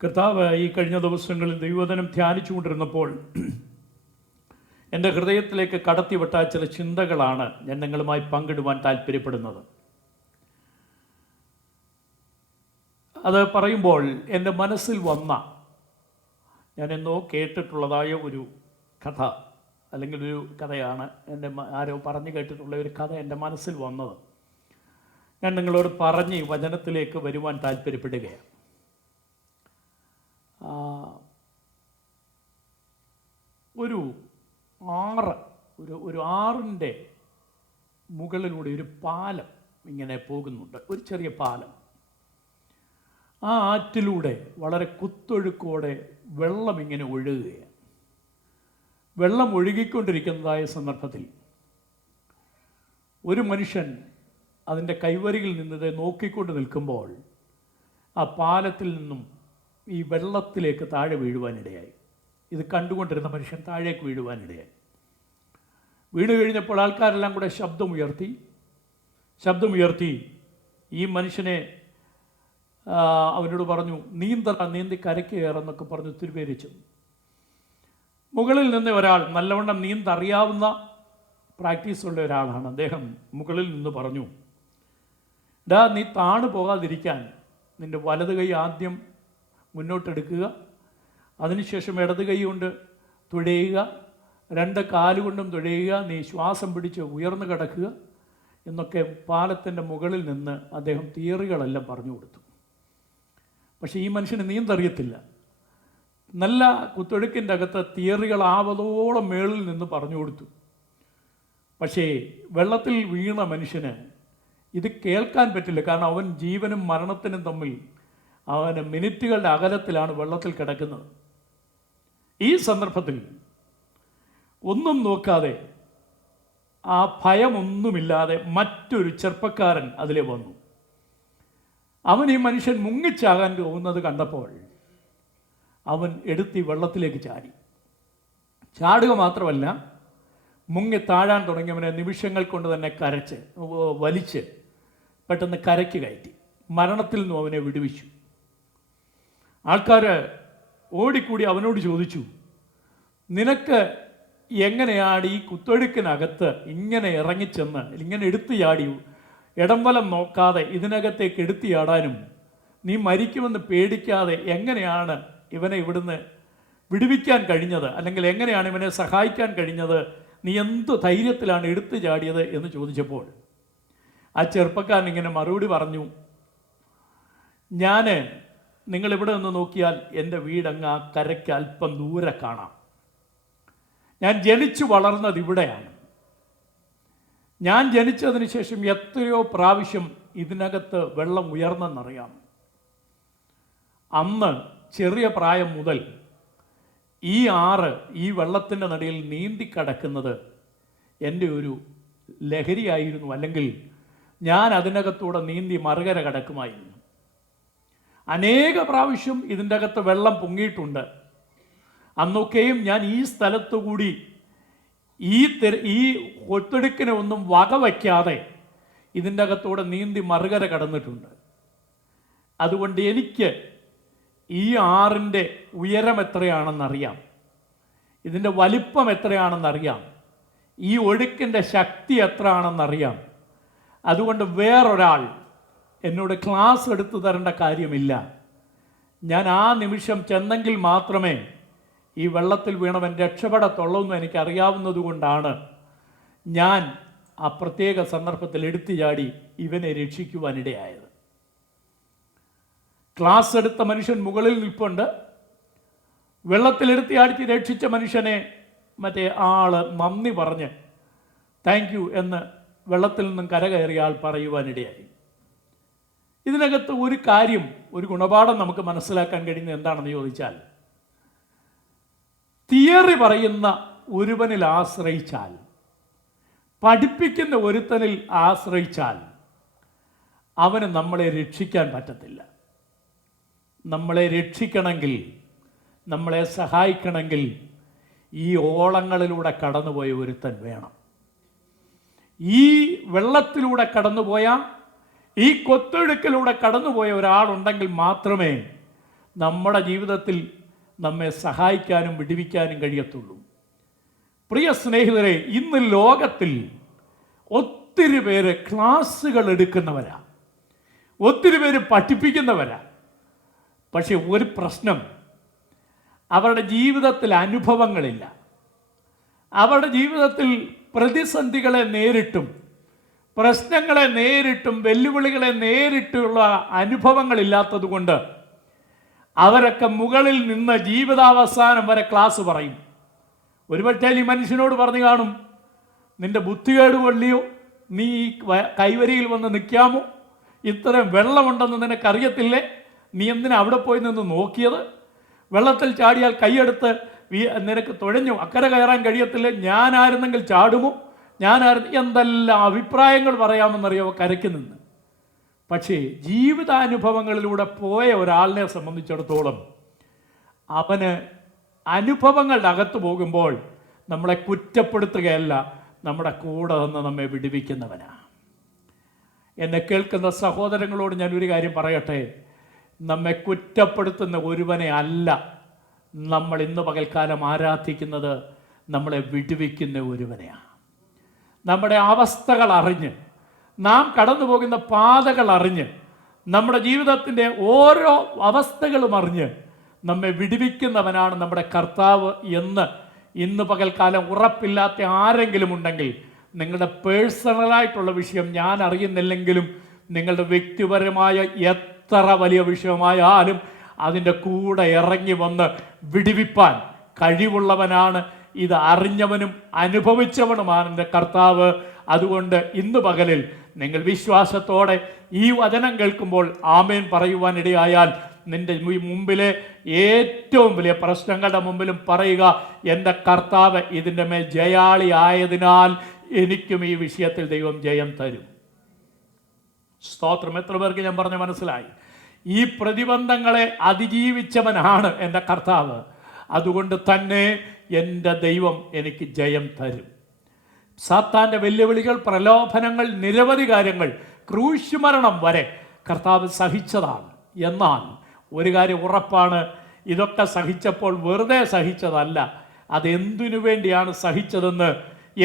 കർത്താവ് ഈ കഴിഞ്ഞ ദിവസങ്ങളിൽ ദൈവവചനം ധ്യാനിച്ചുകൊണ്ടിരുന്നപ്പോൾ എൻ്റെ ഹൃദയത്തിലേക്ക് കടത്തിവിട്ട ചില ചിന്തകളാണ് ഞാൻ നിങ്ങളുമായി പങ്കിടുവാൻ താല്പര്യപ്പെടുന്നത്. അത് പറയുമ്പോൾ എൻ്റെ മനസ്സിൽ വന്ന, ഞാൻ എന്നോ കേട്ടിട്ടുള്ളതായ ഒരു കഥ, അല്ലെങ്കിൽ ഒരു കഥയാണ്, എൻ്റെ ആരോ പറഞ്ഞു കേട്ടിട്ടുള്ള ഒരു കഥ എൻ്റെ മനസ്സിൽ വന്നത്. ഞാൻ നിങ്ങളോട് പറഞ്ഞ് വചനത്തിലേക്ക് വരുവാൻ താല്പര്യപ്പെടുകയാണ്. ഒരു ആറിൻ്റെ മുകളിലൂടെ ഒരു പാലം ഇങ്ങനെ പോകുന്നുണ്ട്, ഒരു ചെറിയ പാലം. ആ ആറ്റിലൂടെ വളരെ കുത്തൊഴുക്കോടെ വെള്ളം ഇങ്ങനെ ഒഴുകുകയാണ്. വെള്ളം ഒഴുകിക്കൊണ്ടിരിക്കുന്നതായ സന്ദർഭത്തിൽ ഒരു മനുഷ്യൻ അതിൻ്റെ കൈവരിയിൽ നിന്നത് നോക്കിക്കൊണ്ട് നിൽക്കുമ്പോൾ ആ പാലത്തിൽ നിന്നും ഈ വെള്ളത്തിലേക്ക് താഴെ വീഴുവാനിടയായി. ഇത് കണ്ടുകൊണ്ടിരുന്ന മനുഷ്യൻ താഴേക്ക് വീഴുവാനിടയായി. വീണ് കഴിഞ്ഞപ്പോൾ ആൾക്കാരെല്ലാം കൂടെ ശബ്ദമുയർത്തി ഈ മനുഷ്യനെ അവനോട് പറഞ്ഞു, നീന്തി കരയ്ക്ക് കയറെന്നൊക്കെ പറഞ്ഞു തിരുവേരിച്ചു. മുകളിൽ നിന്ന് ഒരാൾ, നല്ലവണ്ണം നീന്തറിയാവുന്ന പ്രാക്ടീസുള്ള ഒരാളാണ് അദ്ദേഹം, മുകളിൽ നിന്ന് പറഞ്ഞു, നീ താണു പോകാതിരിക്കാൻ നിൻ്റെ വലത് കൈ ആദ്യം മുന്നോട്ടെടുക്കുക, അതിനുശേഷം ഇടത് കൈ കൊണ്ട് തുഴയുക, രണ്ട് കാലുകൊണ്ടും തുഴയുക, നീ ശ്വാസം പിടിച്ച് ഉയർന്നു കിടക്കുക എന്നൊക്കെ പാലത്തിൻ്റെ മുകളിൽ നിന്ന് അദ്ദേഹം തിയറികളെല്ലാം പറഞ്ഞു കൊടുത്തു. പക്ഷേ ഈ മനുഷ്യന് നീന്തറിയത്തില്ല. നല്ല കുത്തൊഴുക്കിൻ്റെ അകത്ത് തിയറികൾ ആവതോളം മേളിൽ നിന്ന് പറഞ്ഞു കൊടുത്തു. പക്ഷേ വെള്ളത്തിൽ വീണ മനുഷ്യന് ഇത് കേൾക്കാൻ പറ്റില്ല. കാരണം അവൻ ജീവനും മരണത്തിനും തമ്മിൽ അവന് മിനിറ്റുകളുടെ അകലത്തിലാണ് വെള്ളത്തിൽ കിടക്കുന്നത്. ഈ സന്ദർഭത്തിൽ ഒന്നും നോക്കാതെ, ആ ഭയമൊന്നുമില്ലാതെ മറ്റൊരു ചെറുപ്പക്കാരൻ അതിലെ വന്നു. അവൻ ഈ മനുഷ്യൻ മുങ്ങിച്ചാകാൻ പോകുന്നത് കണ്ടപ്പോൾ അവൻ എടുത്ത് വെള്ളത്തിലേക്ക് ചാടുക മാത്രമല്ല, മുങ്ങി താഴാൻ തുടങ്ങിയവനെ നിമിഷങ്ങൾ കൊണ്ട് തന്നെ വലിച്ച് പെട്ടെന്ന് കരയ്ക്ക് കയറ്റി മരണത്തിൽ നിന്നും അവനെ വിടുവിച്ചു. ആൾക്കാർ ഓടിക്കൂടി അവനോട് ചോദിച്ചു, നിനക്ക് എങ്ങനെയാണ് ഈ കുത്തൊഴുക്കിനകത്ത് ഇങ്ങനെ ഇറങ്ങിച്ചെന്ന് ഇങ്ങനെ എടുത്തു ചാടി, ഇടംവലം നോക്കാതെ ഇതിനകത്തേക്ക് എടുത്തു ചാടാനും നീ മരിക്കുമെന്ന് പേടിക്കാതെ എങ്ങനെയാണ് ഇവനെ ഇവിടുന്ന് വിടുവിക്കാൻ കഴിഞ്ഞത്, അല്ലെങ്കിൽ എങ്ങനെയാണ് ഇവനെ സഹായിക്കാൻ കഴിഞ്ഞത്, നീ എന്ത് ധൈര്യത്തിലാണ് എടുത്തു ചാടിയത് എന്ന് ചോദിച്ചപ്പോൾ ആ ചെറുപ്പക്കാരൻ ഇങ്ങനെ മറുപടി പറഞ്ഞു, നിങ്ങളിവിടെ നിന്ന് നോക്കിയാൽ എൻ്റെ വീടങ്ങ് ആ കരയ്ക്ക് അല്പം ദൂരെ കാണാം. ഞാൻ ജനിച്ചു വളർന്നത് ഇവിടെയാണ്. ഞാൻ ജനിച്ചതിന് ശേഷം എത്രയോ പ്രാവശ്യം ഇതിനകത്ത് വെള്ളം ഉയർന്നെന്നറിയാം. അന്ന് ചെറിയ പ്രായം മുതൽ ഈ ആറ്, ഈ വെള്ളത്തിൻ്റെ നടുവിൽ നീന്തിക്കടക്കുന്നത് എൻ്റെ ഒരു ലഹരിയായിരുന്നു, അല്ലെങ്കിൽ ഞാൻ അതിനകത്തൂടെ നീന്തി മറുകര കടക്കുമായിരുന്നു. അനേക പ്രാവശ്യം ഇതിൻ്റെ അകത്ത് വെള്ളം പൊങ്ങിയിട്ടുണ്ട്. അന്നൊക്കെയും ഞാൻ ഈ സ്ഥലത്തുകൂടി ഈ ഒത്തൊടുക്കിനെ ഒന്നും വകവയ്ക്കാതെ ഇതിൻ്റെ അകത്തൂടെ നീന്തി മറുകര കടന്നിട്ടുണ്ട്. അതുകൊണ്ട് എനിക്ക് ഈ ആറിൻ്റെ ഉയരം എത്രയാണെന്നറിയാം, ഇതിൻ്റെ വലിപ്പം എത്രയാണെന്നറിയാം, ഈ ഒഴുക്കിൻ്റെ ശക്തി എത്ര ആണെന്നറിയാം. അതുകൊണ്ട് വേറൊരാൾ എന്നോട് ക്ലാസ് എടുത്തു തരേണ്ട കാര്യമില്ല. ഞാൻ ആ നിമിഷം ചെന്നെങ്കിൽ മാത്രമേ ഈ വെള്ളത്തിൽ വീണവൻ രക്ഷപ്പെടത്തുള്ളൂ എന്ന് എനിക്കറിയാവുന്നത് കൊണ്ടാണ് ഞാൻ ആ പ്രത്യേക സന്ദർഭത്തിൽ എടുത്തു ചാടി ഇവനെ രക്ഷിക്കുവാനിടയായത്. ക്ലാസ് എടുത്ത മനുഷ്യൻ മുകളിൽ നിൽപ്പുണ്ട്. വെള്ളത്തിലെടുത്ത് ചാടി രക്ഷിച്ച മനുഷ്യനെ മറ്റേ ആള് നന്ദി പറഞ്ഞ് താങ്ക് യു എന്ന് വെള്ളത്തിൽ നിന്നും കരകയറിയ ആൾ പറയുവാനിടയായി. ഇതിനകത്ത് ഒരു കാര്യം, ഒരു ഗുണപാഠം നമുക്ക് മനസ്സിലാക്കാൻ കഴിയുന്നത് എന്താണെന്ന് ചോദിച്ചാൽ, തിയറി പറയുന്ന ഒരുവനിൽ ആശ്രയിച്ചാൽ, പഠിപ്പിക്കുന്ന ഒരുത്തനിൽ ആശ്രയിച്ചാൽ അവന് നമ്മളെ രക്ഷിക്കാൻ പറ്റത്തില്ല. നമ്മളെ രക്ഷിക്കണമെങ്കിൽ, നമ്മളെ സഹായിക്കണമെങ്കിൽ ഈ ഓളങ്ങളിലൂടെ കടന്നുപോയ ഒരുത്തൻ വേണം. ഈ വെള്ളത്തിലൂടെ കടന്നുപോയ, ഈ കൊത്തൊഴുക്കിലൂടെ കടന്നുപോയ ഒരാളുണ്ടെങ്കിൽ മാത്രമേ നമ്മുടെ ജീവിതത്തിൽ നമ്മെ സഹായിക്കാനും വിടുവിക്കാനും കഴിയത്തുള്ളൂ. പ്രിയ സ്നേഹിതരെ, ഇന്ന് ലോകത്തിൽ ഒത്തിരി പേര് ക്ലാസ്സുകൾ എടുക്കുന്നവരാ, ഒത്തിരി പേര് പഠിപ്പിക്കുന്നവരാ. പക്ഷെ ഒരു പ്രശ്നം, അവരുടെ ജീവിതത്തിൽ അനുഭവങ്ങളില്ല. അവരുടെ ജീവിതത്തിൽ പ്രതിസന്ധികളെ നേരിട്ടും പ്രശ്നങ്ങളെ നേരിട്ടും വെല്ലുവിളികളെ നേരിട്ടുള്ള അനുഭവങ്ങളില്ലാത്തത് കൊണ്ട് അവരൊക്കെ മുകളിൽ നിന്ന് ജീവിതാവസാനം വരെ ക്ലാസ് പറയും. ഒരുപക്ഷേ ഈ മനുഷ്യനോട് പറഞ്ഞു കാണും, നിന്റെ ബുദ്ധികേട് കൊള്ളിയോ, നീ ഈ കൈവരിയിൽ വന്ന് നിൽക്കാമോ, ഇത്രയും വെള്ളമുണ്ടെന്ന് നിനക്കറിയത്തില്ലേ, നീ എന്തിനാ അവിടെ പോയി നിന്ന് നോക്കിയത്, വെള്ളത്തിൽ ചാടിയാൽ കൈയെടുത്ത് നിനക്ക് തുഴഞ്ഞു അക്കരെ കയറാൻ കഴിയത്തില്ലേ, ഞാനായിരുന്നെങ്കിൽ ചാടുമോ, എന്തെല്ലാം അഭിപ്രായങ്ങൾ പറയാമെന്നറിയാമോ കരയ്ക്ക് നിന്ന്. പക്ഷേ ജീവിതാനുഭവങ്ങളിലൂടെ പോയ ഒരാളിനെ സംബന്ധിച്ചിടത്തോളം അവന് അനുഭവങ്ങളുടെ അകത്ത് പോകുമ്പോൾ നമ്മളെ കുറ്റപ്പെടുത്തുകയല്ല, നമ്മുടെ കൂടെ നിന്ന് നമ്മെ വിടുവിക്കുന്നവനാണ്. എന്നെ കേൾക്കുന്ന സഹോദരങ്ങളോട് ഞാൻ ഒരു കാര്യം പറയട്ടെ, നമ്മെ കുറ്റപ്പെടുത്തുന്ന ഒരുവനെ അല്ല നമ്മൾ ഇന്ന് പകൽക്കാലം ആരാധിക്കുന്നത്, നമ്മളെ വിടുവിക്കുന്ന ഒരുവനെയാണ്. നമ്മുടെ അവസ്ഥകൾ അറിഞ്ഞ്, നാം കടന്നു പോകുന്ന പാതകൾ അറിഞ്ഞ്, നമ്മുടെ ജീവിതത്തിൻ്റെ ഓരോ അവസ്ഥകളും അറിഞ്ഞ് നമ്മെ വിടുവിക്കുന്നവനാണ് നമ്മുടെ കർത്താവ് എന്ന് ഇന്ന് പകൽക്കാലം ഉറപ്പില്ലാത്ത ആരെങ്കിലും ഉണ്ടെങ്കിൽ, നിങ്ങളുടെ പേഴ്സണലായിട്ടുള്ള വിഷയം ഞാൻ അറിയുന്നില്ലെങ്കിലും നിങ്ങളുടെ വ്യക്തിപരമായ എത്ര വലിയ വിഷയമായാലും അതിൻ്റെ കൂടെ ഇറങ്ങി വന്ന് വിടുവിപ്പാൻ കഴിവുള്ളവനാണ്. ഇത് അറിഞ്ഞവനും അനുഭവിച്ചവനുമാണ് എൻ്റെ കർത്താവ്. അതുകൊണ്ട് ഇന്ന് പകലിൽ നിങ്ങൾ വിശ്വാസത്തോടെ ഈ വചനം കേൾക്കുമ്പോൾ ആമേൻ പറയുവാനിടയായാൽ നിന്റെ മുമ്പിലെ ഏറ്റവും വലിയ പ്രശ്നങ്ങളുടെ മുമ്പിലും പറയുക, എൻ്റെ കർത്താവ് ഇതിൻ്റെ മേൽ ജയാളി ആയതിനാൽ എനിക്കും ഈ വിഷയത്തിൽ ദൈവം ജയം തരും. സ്തോത്രം. എത്ര പേർക്ക് ഞാൻ പറഞ്ഞ് മനസ്സിലായി? ഈ പ്രതിബന്ധങ്ങളെ അതിജീവിച്ചവനാണ് എൻ്റെ കർത്താവ്. അതുകൊണ്ട് തന്നെ എൻ്റെ ദൈവം എനിക്ക് ജയം തരും. സാത്താൻ്റെ വെല്ലുവിളികൾ, പ്രലോഭനങ്ങൾ, നിരവധി കാര്യങ്ങൾ, ക്രൂശുമരണം വരെ കർത്താവ് സഹിച്ചതാണ്. എന്നാൽ ഒരു കാര്യം ഉറപ്പാണ്, ഇതൊക്കെ സഹിച്ചപ്പോൾ വെറുതെ സഹിച്ചതല്ല, അതെന്തിനു വേണ്ടിയാണ് സഹിച്ചതെന്ന്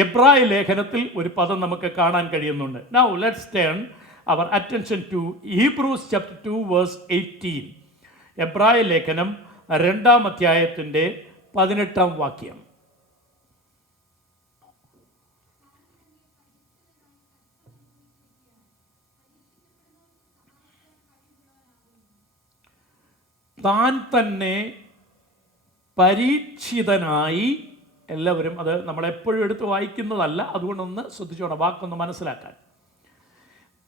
എബ്രായ ലേഖനത്തിൽ ഒരു പദം നമുക്ക് കാണാൻ കഴിയുന്നുണ്ട്. Now let's turn our attention to Hebrews chapter 2 verse 18. എബ്രായ ലേഖനം 2-ാം അധ്യായത്തിൻ്റെ 18-ാം വാക്യം. താൻ തന്നെ പരീക്ഷിതനായി, എല്ലാവരും അത് നമ്മളെപ്പോഴും എടുത്ത് വായിക്കുന്നതല്ല, അതുകൊണ്ടൊന്ന് ശ്രദ്ധിച്ചോണം, വാക്കൊന്ന് മനസ്സിലാക്കാൻ.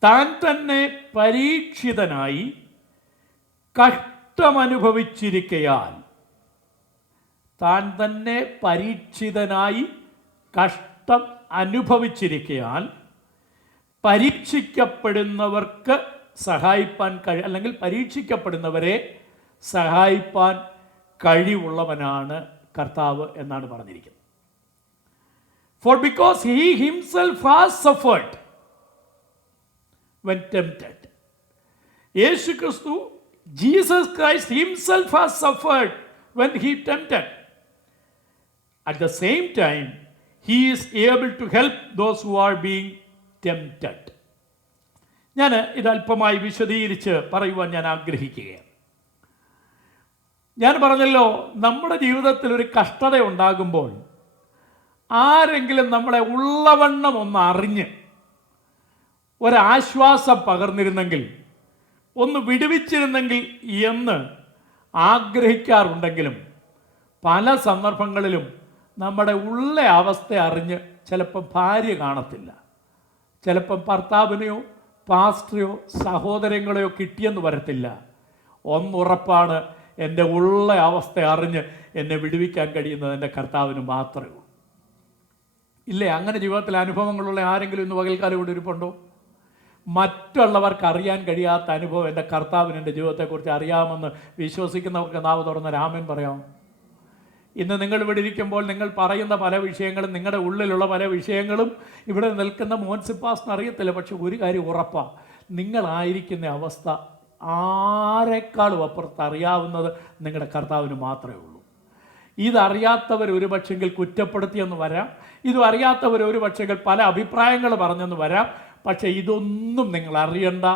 താൻ തന്നെ പരീക്ഷിതനായി കഷ്ടമനുഭവിച്ചിരിക്കയാൽ, താൻ തന്നെ പരീക്ഷിതനായി കഷ്ടം അനുഭവിച്ചിരിക്കയാൽ പരീക്ഷിക്കപ്പെടുന്നവർക്ക് സഹായിപ്പാൻ അല്ലെങ്കിൽ പരീക്ഷിക്കപ്പെടുന്നവരെ സഹായിപ്പാൻ കഴിവുള്ളവനാണ് കർത്താവ് എന്നാണ് പറഞ്ഞിരിക്കുന്നത്. For because he himself has suffered when tempted. യേശു ക്രിസ്തു, Jesus Christ himself has suffered when he tempted. At the same time, he is able to help those who are being tempted. ഞാൻ ഇത് അല്പമായി വിശദീകരിച്ച് പറയുവാൻ ഞാൻ ആഗ്രഹിക്കുകയാണ്. ഞാൻ പറഞ്ഞല്ലോ, നമ്മുടെ ജീവിതത്തിൽ ഒരു കഷ്ടത ഉണ്ടാകുമ്പോൾ ആരെങ്കിലും നമ്മളെ ഉള്ളവണ്ണം ഒന്ന് അറിഞ്ഞ് ഒരാശ്വാസം പകർന്നിരുന്നെങ്കിൽ, ഒന്ന് വിടുവിച്ചിരുന്നെങ്കിൽ എന്ന് ആഗ്രഹിക്കാറുണ്ടെങ്കിലും പല സന്ദർഭങ്ങളിലും നമ്മുടെ ഉള്ള അവസ്ഥ അറിഞ്ഞ് ചിലപ്പം ഭാര്യ കാണത്തില്ല, ചിലപ്പം ഭർത്താവിനെയോ പാസ്റ്ററെയോ സഹോദരങ്ങളെയോ കിട്ടിയെന്ന് വരത്തില്ല. ഒന്നുറപ്പാണ്, എൻ്റെ ഉള്ള അവസ്ഥ അറിഞ്ഞ് എന്നെ വിടുവിക്കാൻ കഴിയുന്നത് എൻ്റെ കർത്താവിന് മാത്രമേ ഉള്ളൂ. ഇല്ലേ? അങ്ങനെ ജീവിതത്തിൽ അനുഭവങ്ങളുള്ള ആരെങ്കിലും ഇന്ന് പകൽക്കാലം ഇവിടെ ഇരിപ്പുണ്ടോ? മറ്റുള്ളവർക്ക് അറിയാൻ കഴിയാത്ത അനുഭവം എൻ്റെ കർത്താവിന് എൻ്റെ ജീവിതത്തെക്കുറിച്ച് അറിയാമെന്ന് വിശ്വസിക്കുന്നവർക്ക് നാവ് തുറന്ന രാമൻ പറയാം. ഇന്ന് നിങ്ങൾ ഇവിടെ ഇരിക്കുമ്പോൾ നിങ്ങൾ പറയുന്ന പല വിഷയങ്ങളും, നിങ്ങളുടെ ഉള്ളിലുള്ള പല വിഷയങ്ങളും ഇവിടെ നിൽക്കുന്ന മോൻസിപ്പാസിന് അറിയത്തില്ല. പക്ഷെ ഒരു കാര്യം ഉറപ്പാണ്, നിങ്ങളായിരിക്കുന്ന അവസ്ഥ ആരെക്കാളും അപ്പുറത്ത് അറിയാവുന്നത് നിങ്ങളുടെ കർത്താവിന് മാത്രമേ ഉള്ളൂ. ഇതറിയാത്തവർ ഒരു പക്ഷെങ്കിൽ കുറ്റപ്പെടുത്തിയെന്ന് വരാം, ഇതും അറിയാത്തവർ ഒരു പക്ഷെങ്കിൽ പല അഭിപ്രായങ്ങൾ പറഞ്ഞെന്ന് വരാം. പക്ഷേ ഇതൊന്നും നിങ്ങൾ അറിയണ്ട.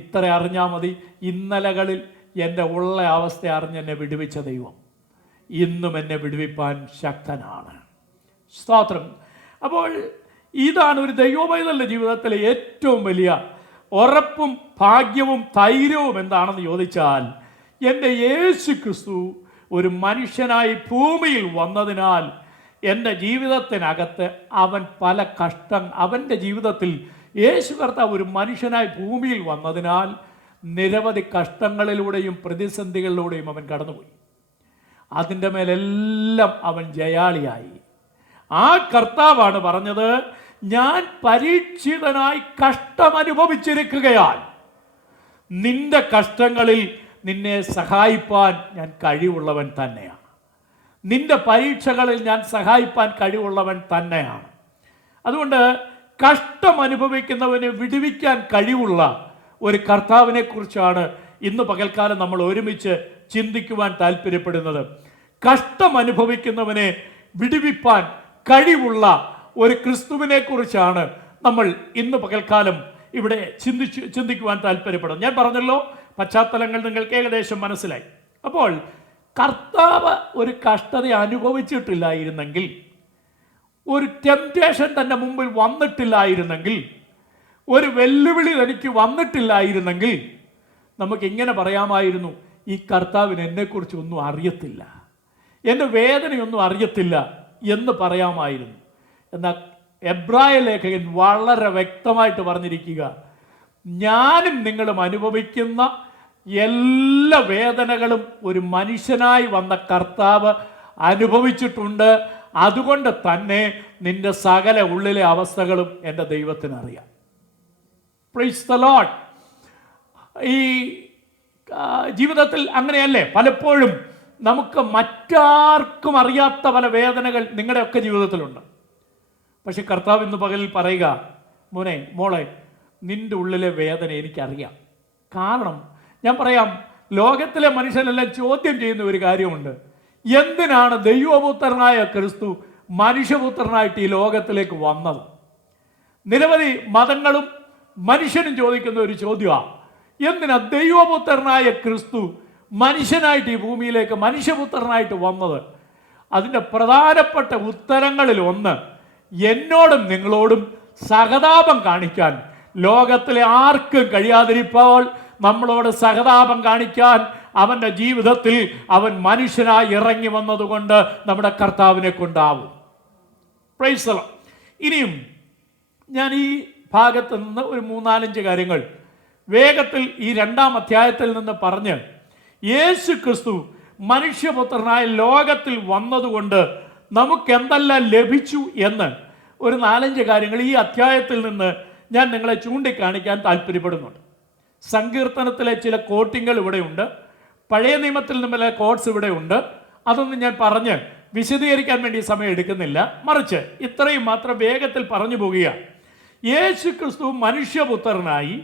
ഇത്ര അറിഞ്ഞാൽ മതി, ഇന്നലകളിൽ എൻ്റെ ഉള്ള അവസ്ഥ അറിഞ്ഞ് എന്നെ വിടുവിച്ച ദൈവം ഇന്നും എന്നെ വിടുവിപ്പാൻ ശക്തനാണ്. സ്തോത്രം. അപ്പോൾ ഇതാണ് ഒരു ദൈവപൈതലിൻ്റെ ജീവിതത്തിലെ ഏറ്റവും വലിയ ഉറപ്പും ഭാഗ്യവും ധൈര്യവും എന്താണെന്ന് ചോദിച്ചാൽ, എൻ്റെ യേശു ക്രിസ്തു ഒരു മനുഷ്യനായി ഭൂമിയിൽ വന്നതിനാൽ എൻ്റെ ജീവിതത്തിനകത്ത് അവൻ പല അവൻ്റെ ജീവിതത്തിൽ യേശു കർത്താവ് ഒരു മനുഷ്യനായി ഭൂമിയിൽ വന്നതിനാൽ നിരവധി കഷ്ടങ്ങളിലൂടെയും പ്രതിസന്ധികളിലൂടെയും അവൻ കടന്നുപോയി. അതിൻ്റെ മേലെല്ലാം അവൻ ജയാളിയായി. ആ കർത്താവാണ് പറഞ്ഞത്, ഞാൻ പരീക്ഷിതനായി കഷ്ടമനുഭവിച്ചിരിക്കുകയാൽ നിന്റെ കഷ്ടങ്ങളിൽ നിന്നെ സഹായിപ്പാൻ ഞാൻ കഴിവുള്ളവൻ തന്നെയാണ്. നിന്റെ പരീക്ഷകളിൽ ഞാൻ സഹായിപ്പാൻ കഴിവുള്ളവൻ തന്നെയാണ്. അതുകൊണ്ട് കഷ്ടം അനുഭവിക്കുന്നവനെ വിടുവിക്കാൻ കഴിവുള്ള ഒരു കർത്താവിനെ കുറിച്ചാണ് ഇന്ന് പകൽക്കാലം നമ്മൾ ഒരുമിച്ച് ചിന്തിക്കുവാൻ താല്പര്യപ്പെടുന്നത്. കഷ്ടം അനുഭവിക്കുന്നവനെ വിടുവിപ്പാൻ കഴിവുള്ള ഒരു ക്രിസ്തുവിനെ കുറിച്ചാണ് നമ്മൾ ഇന്ന് പകൽക്കാലം ഇവിടെ ചിന്തിക്കുവാൻ താല്പര്യപ്പെടുന്നത്. ഞാൻ പറഞ്ഞല്ലോ, പശ്ചാത്തലങ്ങൾ നിങ്ങൾക്ക് ഏകദേശം മനസ്സിലായി. അപ്പോൾ കർത്താവ് ഒരു കഷ്ടത അനുഭവിച്ചിട്ടില്ലായിരുന്നെങ്കിൽ, ഒരു ടെംപ്റ്റേഷൻ തൻ്റെ മുമ്പിൽ വന്നിട്ടില്ലായിരുന്നെങ്കിൽ, ഒരു വെല്ലുവിളി തനിക്ക് വന്നിട്ടില്ലായിരുന്നെങ്കിൽ നമുക്കിങ്ങനെ പറയാമായിരുന്നു, ഈ കർത്താവിന് എന്നെക്കുറിച്ചൊന്നും അറിയത്തില്ല, എൻ്റെ വേദനയൊന്നും അറിയത്തില്ല എന്ന് പറയാമായിരുന്നു. എന്നാൽ എബ്രായ ലേഖകൻ വളരെ വ്യക്തമായിട്ട് പറഞ്ഞിരിക്കുക, ഞാനും നിങ്ങളും അനുഭവിക്കുന്ന എല്ലാ വേദനകളും ഒരു മനുഷ്യനായി വന്ന കർത്താവ് അനുഭവിച്ചിട്ടുണ്ട്. അതുകൊണ്ട് തന്നെ നിന്റെ സകല ഉള്ളിലെ അവസ്ഥകളും എൻ്റെ ദൈവത്തിനറിയാം. Praise the lord. ഈ ജീവിതത്തിൽ അങ്ങനെയല്ലേ, പലപ്പോഴും നമുക്ക് മറ്റാർക്കും അറിയാത്ത പല വേദനകൾ നിങ്ങളുടെയൊക്കെ ജീവിതത്തിലുണ്ട്. പക്ഷെ കർത്താവ് ഇന്ന് പകലിൽ പറയുക, മോനെ മോളെ, നിന്റെ ഉള്ളിലെ വേദന എനിക്കറിയാം. കാരണം ഞാൻ പറയാം, ലോകത്തിലെ മനുഷ്യനെല്ലാം ചോദ്യം ചെയ്യുന്ന ഒരു കാര്യമുണ്ട്, എന്തിനാണ് ദൈവപുത്രനായ ക്രിസ്തു മനുഷ്യപുത്രനായിട്ട് ഈ ലോകത്തിലേക്ക് വന്നത്? നിരവധി മതങ്ങളും മനുഷ്യനും ചോദിക്കുന്ന ഒരു ചോദ്യമാണ്, എന്തിനാ ദൈവപുത്രനായ ക്രിസ്തു മനുഷ്യനായിട്ട് ഈ ഭൂമിയിലേക്ക് മനുഷ്യപുത്രനായിട്ട് വന്നത്? അതിൻ്റെ പ്രധാനപ്പെട്ട ഉത്തരങ്ങളിൽ ഒന്ന്, എന്നോടും നിങ്ങളോടും സഹതാപം കാണിക്കാൻ ലോകത്തിലെ ആർക്കും കഴിയാതിരിപ്പോൾ നമ്മളോട് സഹതാപം കാണിക്കാൻ അവൻ്റെ ജീവിതത്തിൽ അവൻ മനുഷ്യനായി ഇറങ്ങി വന്നതുകൊണ്ട് നമ്മുടെ കർത്താവിനെ കൊണ്ടാവും. Price the Lord. ഇനിയും ഞാൻ ഈ ഭാഗത്ത് നിന്ന് ഒരു 3-4 കാര്യങ്ങൾ വേഗത്തിൽ ഈ 2-ാം അധ്യായത്തിൽ നിന്ന് പറഞ്ഞ്, യേശു ക്രിസ്തു മനുഷ്യപുത്രനായ ലോകത്തിൽ വന്നതുകൊണ്ട് നമുക്ക് എന്തെല്ലാം ലഭിച്ചു എന്ന് ഒരു 4-5 കാര്യങ്ങൾ ഈ അധ്യായത്തിൽ നിന്ന് ഞാൻ നിങ്ങളെ ചൂണ്ടിക്കാണിക്കാൻ താല്പര്യപ്പെടുന്നുണ്ട്. സങ്കീർത്തനത്തിലെ ചില കോട്ടിങ്ങൾ ഇവിടെയുണ്ട്, പഴയ നിയമത്തിൽ നിന്നുള്ള കോട്ട്സ് ഇവിടെയുണ്ട്. അതൊന്നും ഞാൻ പറഞ്ഞ് വിശദീകരിക്കാൻ വേണ്ടി സമയം എടുക്കുന്നില്ല, മറിച്ച് ഇത്രയും മാത്രം വേഗത്തിൽ പറഞ്ഞു പോകുകയാണ്. യേശു ക്രിസ്തു മനുഷ്യപുത്രനായി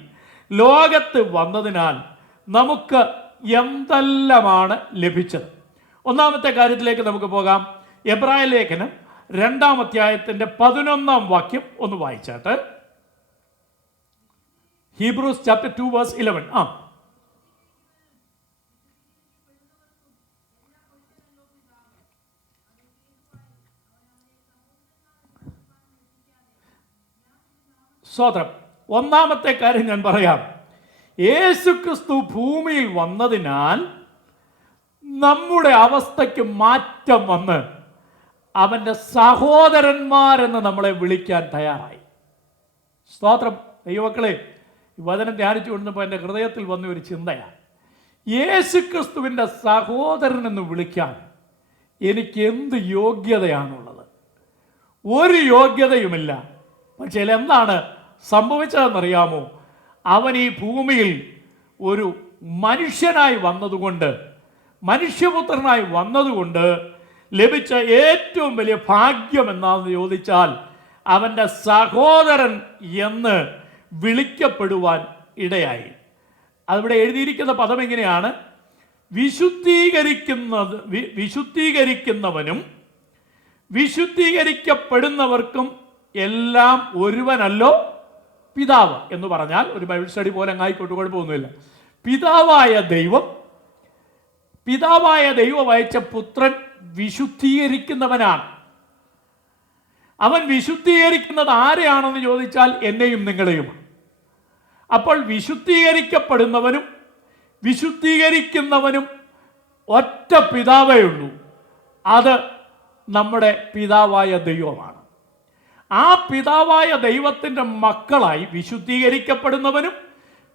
ലോകത്ത് വന്നതിനാൽ നമുക്ക് എന്തെല്ലാമാണ് ലഭിച്ചത്? ഒന്നാമത്തെ കാര്യത്തിലേക്ക് നമുക്ക് പോകാം. എബ്രായ ലേഖനം 2-ാം അധ്യായത്തിൻ്റെ 11-ാം വാക്യം ഒന്ന് വായിച്ചാട്ട്. Hebrews chapter 2 verse 11. സ്തോത്രം. ഒന്നാമത്തെ കാര്യം ഞാൻ പറയാം, യേശു ക്രിസ്തു ഭൂമിയിൽ വന്നതിനാൽ നമ്മുടെ അവസ്ഥയ്ക്ക് മാറ്റം വന്ന് അവൻ്റെ സഹോദരന്മാരെന്ന് നമ്മളെ വിളിക്കാൻ തയ്യാറായി. സ്തോത്രം. ദൈവമക്കളെ, ഈ വചനം ധ്യാനിച്ചു കൊണ്ടപ്പോൾ എൻ്റെ ഹൃദയത്തിൽ വന്ന ഒരു ചിന്തയാണ്, യേശു ക്രിസ്തുവിൻ്റെ സഹോദരനെന്ന് വിളിക്കാൻ എനിക്ക് എന്ത് യോഗ്യതയാണുള്ളത്? ഒരു യോഗ്യതയുമില്ല. പക്ഷേ എന്താണ് സംഭവിച്ചതെന്നറിയാമോ? അവൻ ഈ ഭൂമിയിൽ ഒരു മനുഷ്യനായി വന്നതുകൊണ്ട്, മനുഷ്യപുത്രനായി വന്നതുകൊണ്ട് ലഭിച്ച ഏറ്റവും വലിയ ഭാഗ്യം എന്താണെന്ന് ചോദിച്ചാൽ, അവൻ്റെ സഹോദരൻ എന്ന് വിളിക്കപ്പെടുവാൻ ഇടയായി. അതിവിടെ എഴുതിയിരിക്കുന്ന പദം എങ്ങനെയാണ്? വിശുദ്ധീകരിക്കുന്നവനും വിശുദ്ധീകരിക്കപ്പെടുന്നവർക്കും എല്ലാം ഒരുവനല്ലോ പിതാവ് എന്ന് പറഞ്ഞാൽ, ഒരു ബൈബിൾ സ്റ്റഡി പോലെ അങ്ങായിക്കോട്ട് കുഴപ്പമൊന്നുമില്ല. പിതാവായ ദൈവം അയച്ച പുത്രൻ വിശുദ്ധീകരിക്കുന്നവനാണ്. അവൻ വിശുദ്ധീകരിക്കുന്നത് ആരെയാണെന്ന് ചോദിച്ചാൽ എന്നെയും നിങ്ങളെയും. അപ്പോൾ വിശുദ്ധീകരിക്കപ്പെടുന്നവനും വിശുദ്ധീകരിക്കുന്നവനും ഒറ്റ പിതാവേ ഉള്ളൂ. അത് നമ്മുടെ പിതാവായ ദൈവമാണ്. ആ പിതാവായ ദൈവത്തിൻ്റെ മക്കളായി വിശുദ്ധീകരിക്കപ്പെടുന്നവനും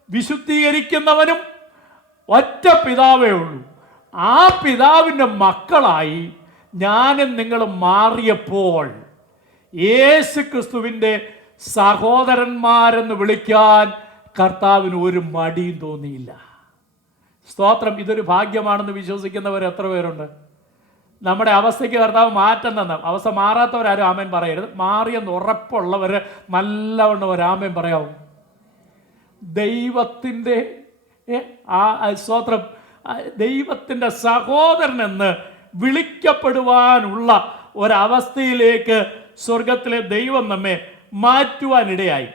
വിശുദ്ധീകരിക്കുന്നവനും ഒറ്റ പിതാവേ ഉള്ളൂ. ആ പിതാവിൻ്റെ മക്കളായി ഞാനും നിങ്ങളും മാറിയപ്പോൾ യേശു ക്രിസ്തുവിൻ്റെ സഹോദരന്മാരെന്ന് വിളിക്കാൻ കർത്താവിന് ഒരു മടിയും തോന്നിയില്ല. സ്തോത്രം. ഇതൊരു ഭാഗ്യമാണെന്ന് വിശ്വസിക്കുന്നവർ എത്ര പേരുണ്ട്? നമ്മുടെ അവസ്ഥയ്ക്ക് കർത്താവ് മാറ്റം തന്ന, അവസ്ഥ മാറാത്തവരാരും ആമേൻ പറയരുത്. മാറിയെന്ന് ഉറപ്പുള്ളവർ നല്ലവണ്ണം ഒരു ആമേൻ പറയാവും. ദൈവത്തിൻ്റെ സ്തോത്രം, ദൈവത്തിൻ്റെ സഹോദരനെന്ന് വിളിക്കപ്പെടുവാനുള്ള ഒരവസ്ഥയിലേക്ക് സ്വർഗത്തിലെ ദൈവം നമ്മെ മാറ്റുവാനിടയായി.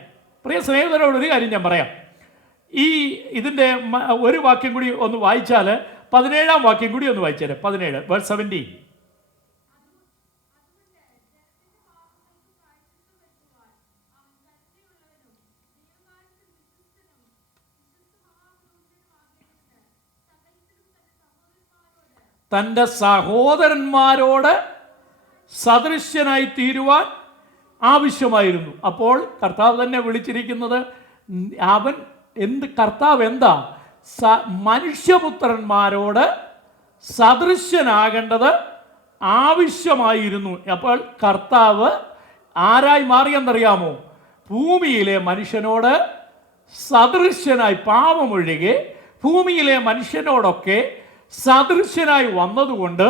പ്രിയ സ്നേഹിതരോട് ഒരു കാര്യം ഞാൻ പറയാം. ഇതിൻ്റെ ഒരു വാക്യം കൂടി ഒന്ന് വായിച്ചാൽ, 17-ാം വാക്യം കൂടി ഒന്ന് വായിച്ചാൽ, 17 verse 17. തൻ്റെ സഹോദരന്മാരോട് സദൃശ്യനായി തീരുവാൻ ആവശ്യമായിരുന്നു. അപ്പോൾ കർത്താവ് തന്നെ വിളിച്ചിരിക്കുന്നത്, കർത്താവ് എന്താ? മനുഷ്യപുത്രന്മാരോട് സദൃശ്യനാകേണ്ടത് ആവശ്യമായിരുന്നു. അപ്പോൾ കർത്താവ് ആരായി മാറിയെന്നറിയാമോ? ഭൂമിയിലെ മനുഷ്യനോട് സദൃശ്യനായി, പാപമൊഴികെ ഭൂമിയിലെ മനുഷ്യനോടൊക്കെ സദൃശ്യനായി വന്നതുകൊണ്ട്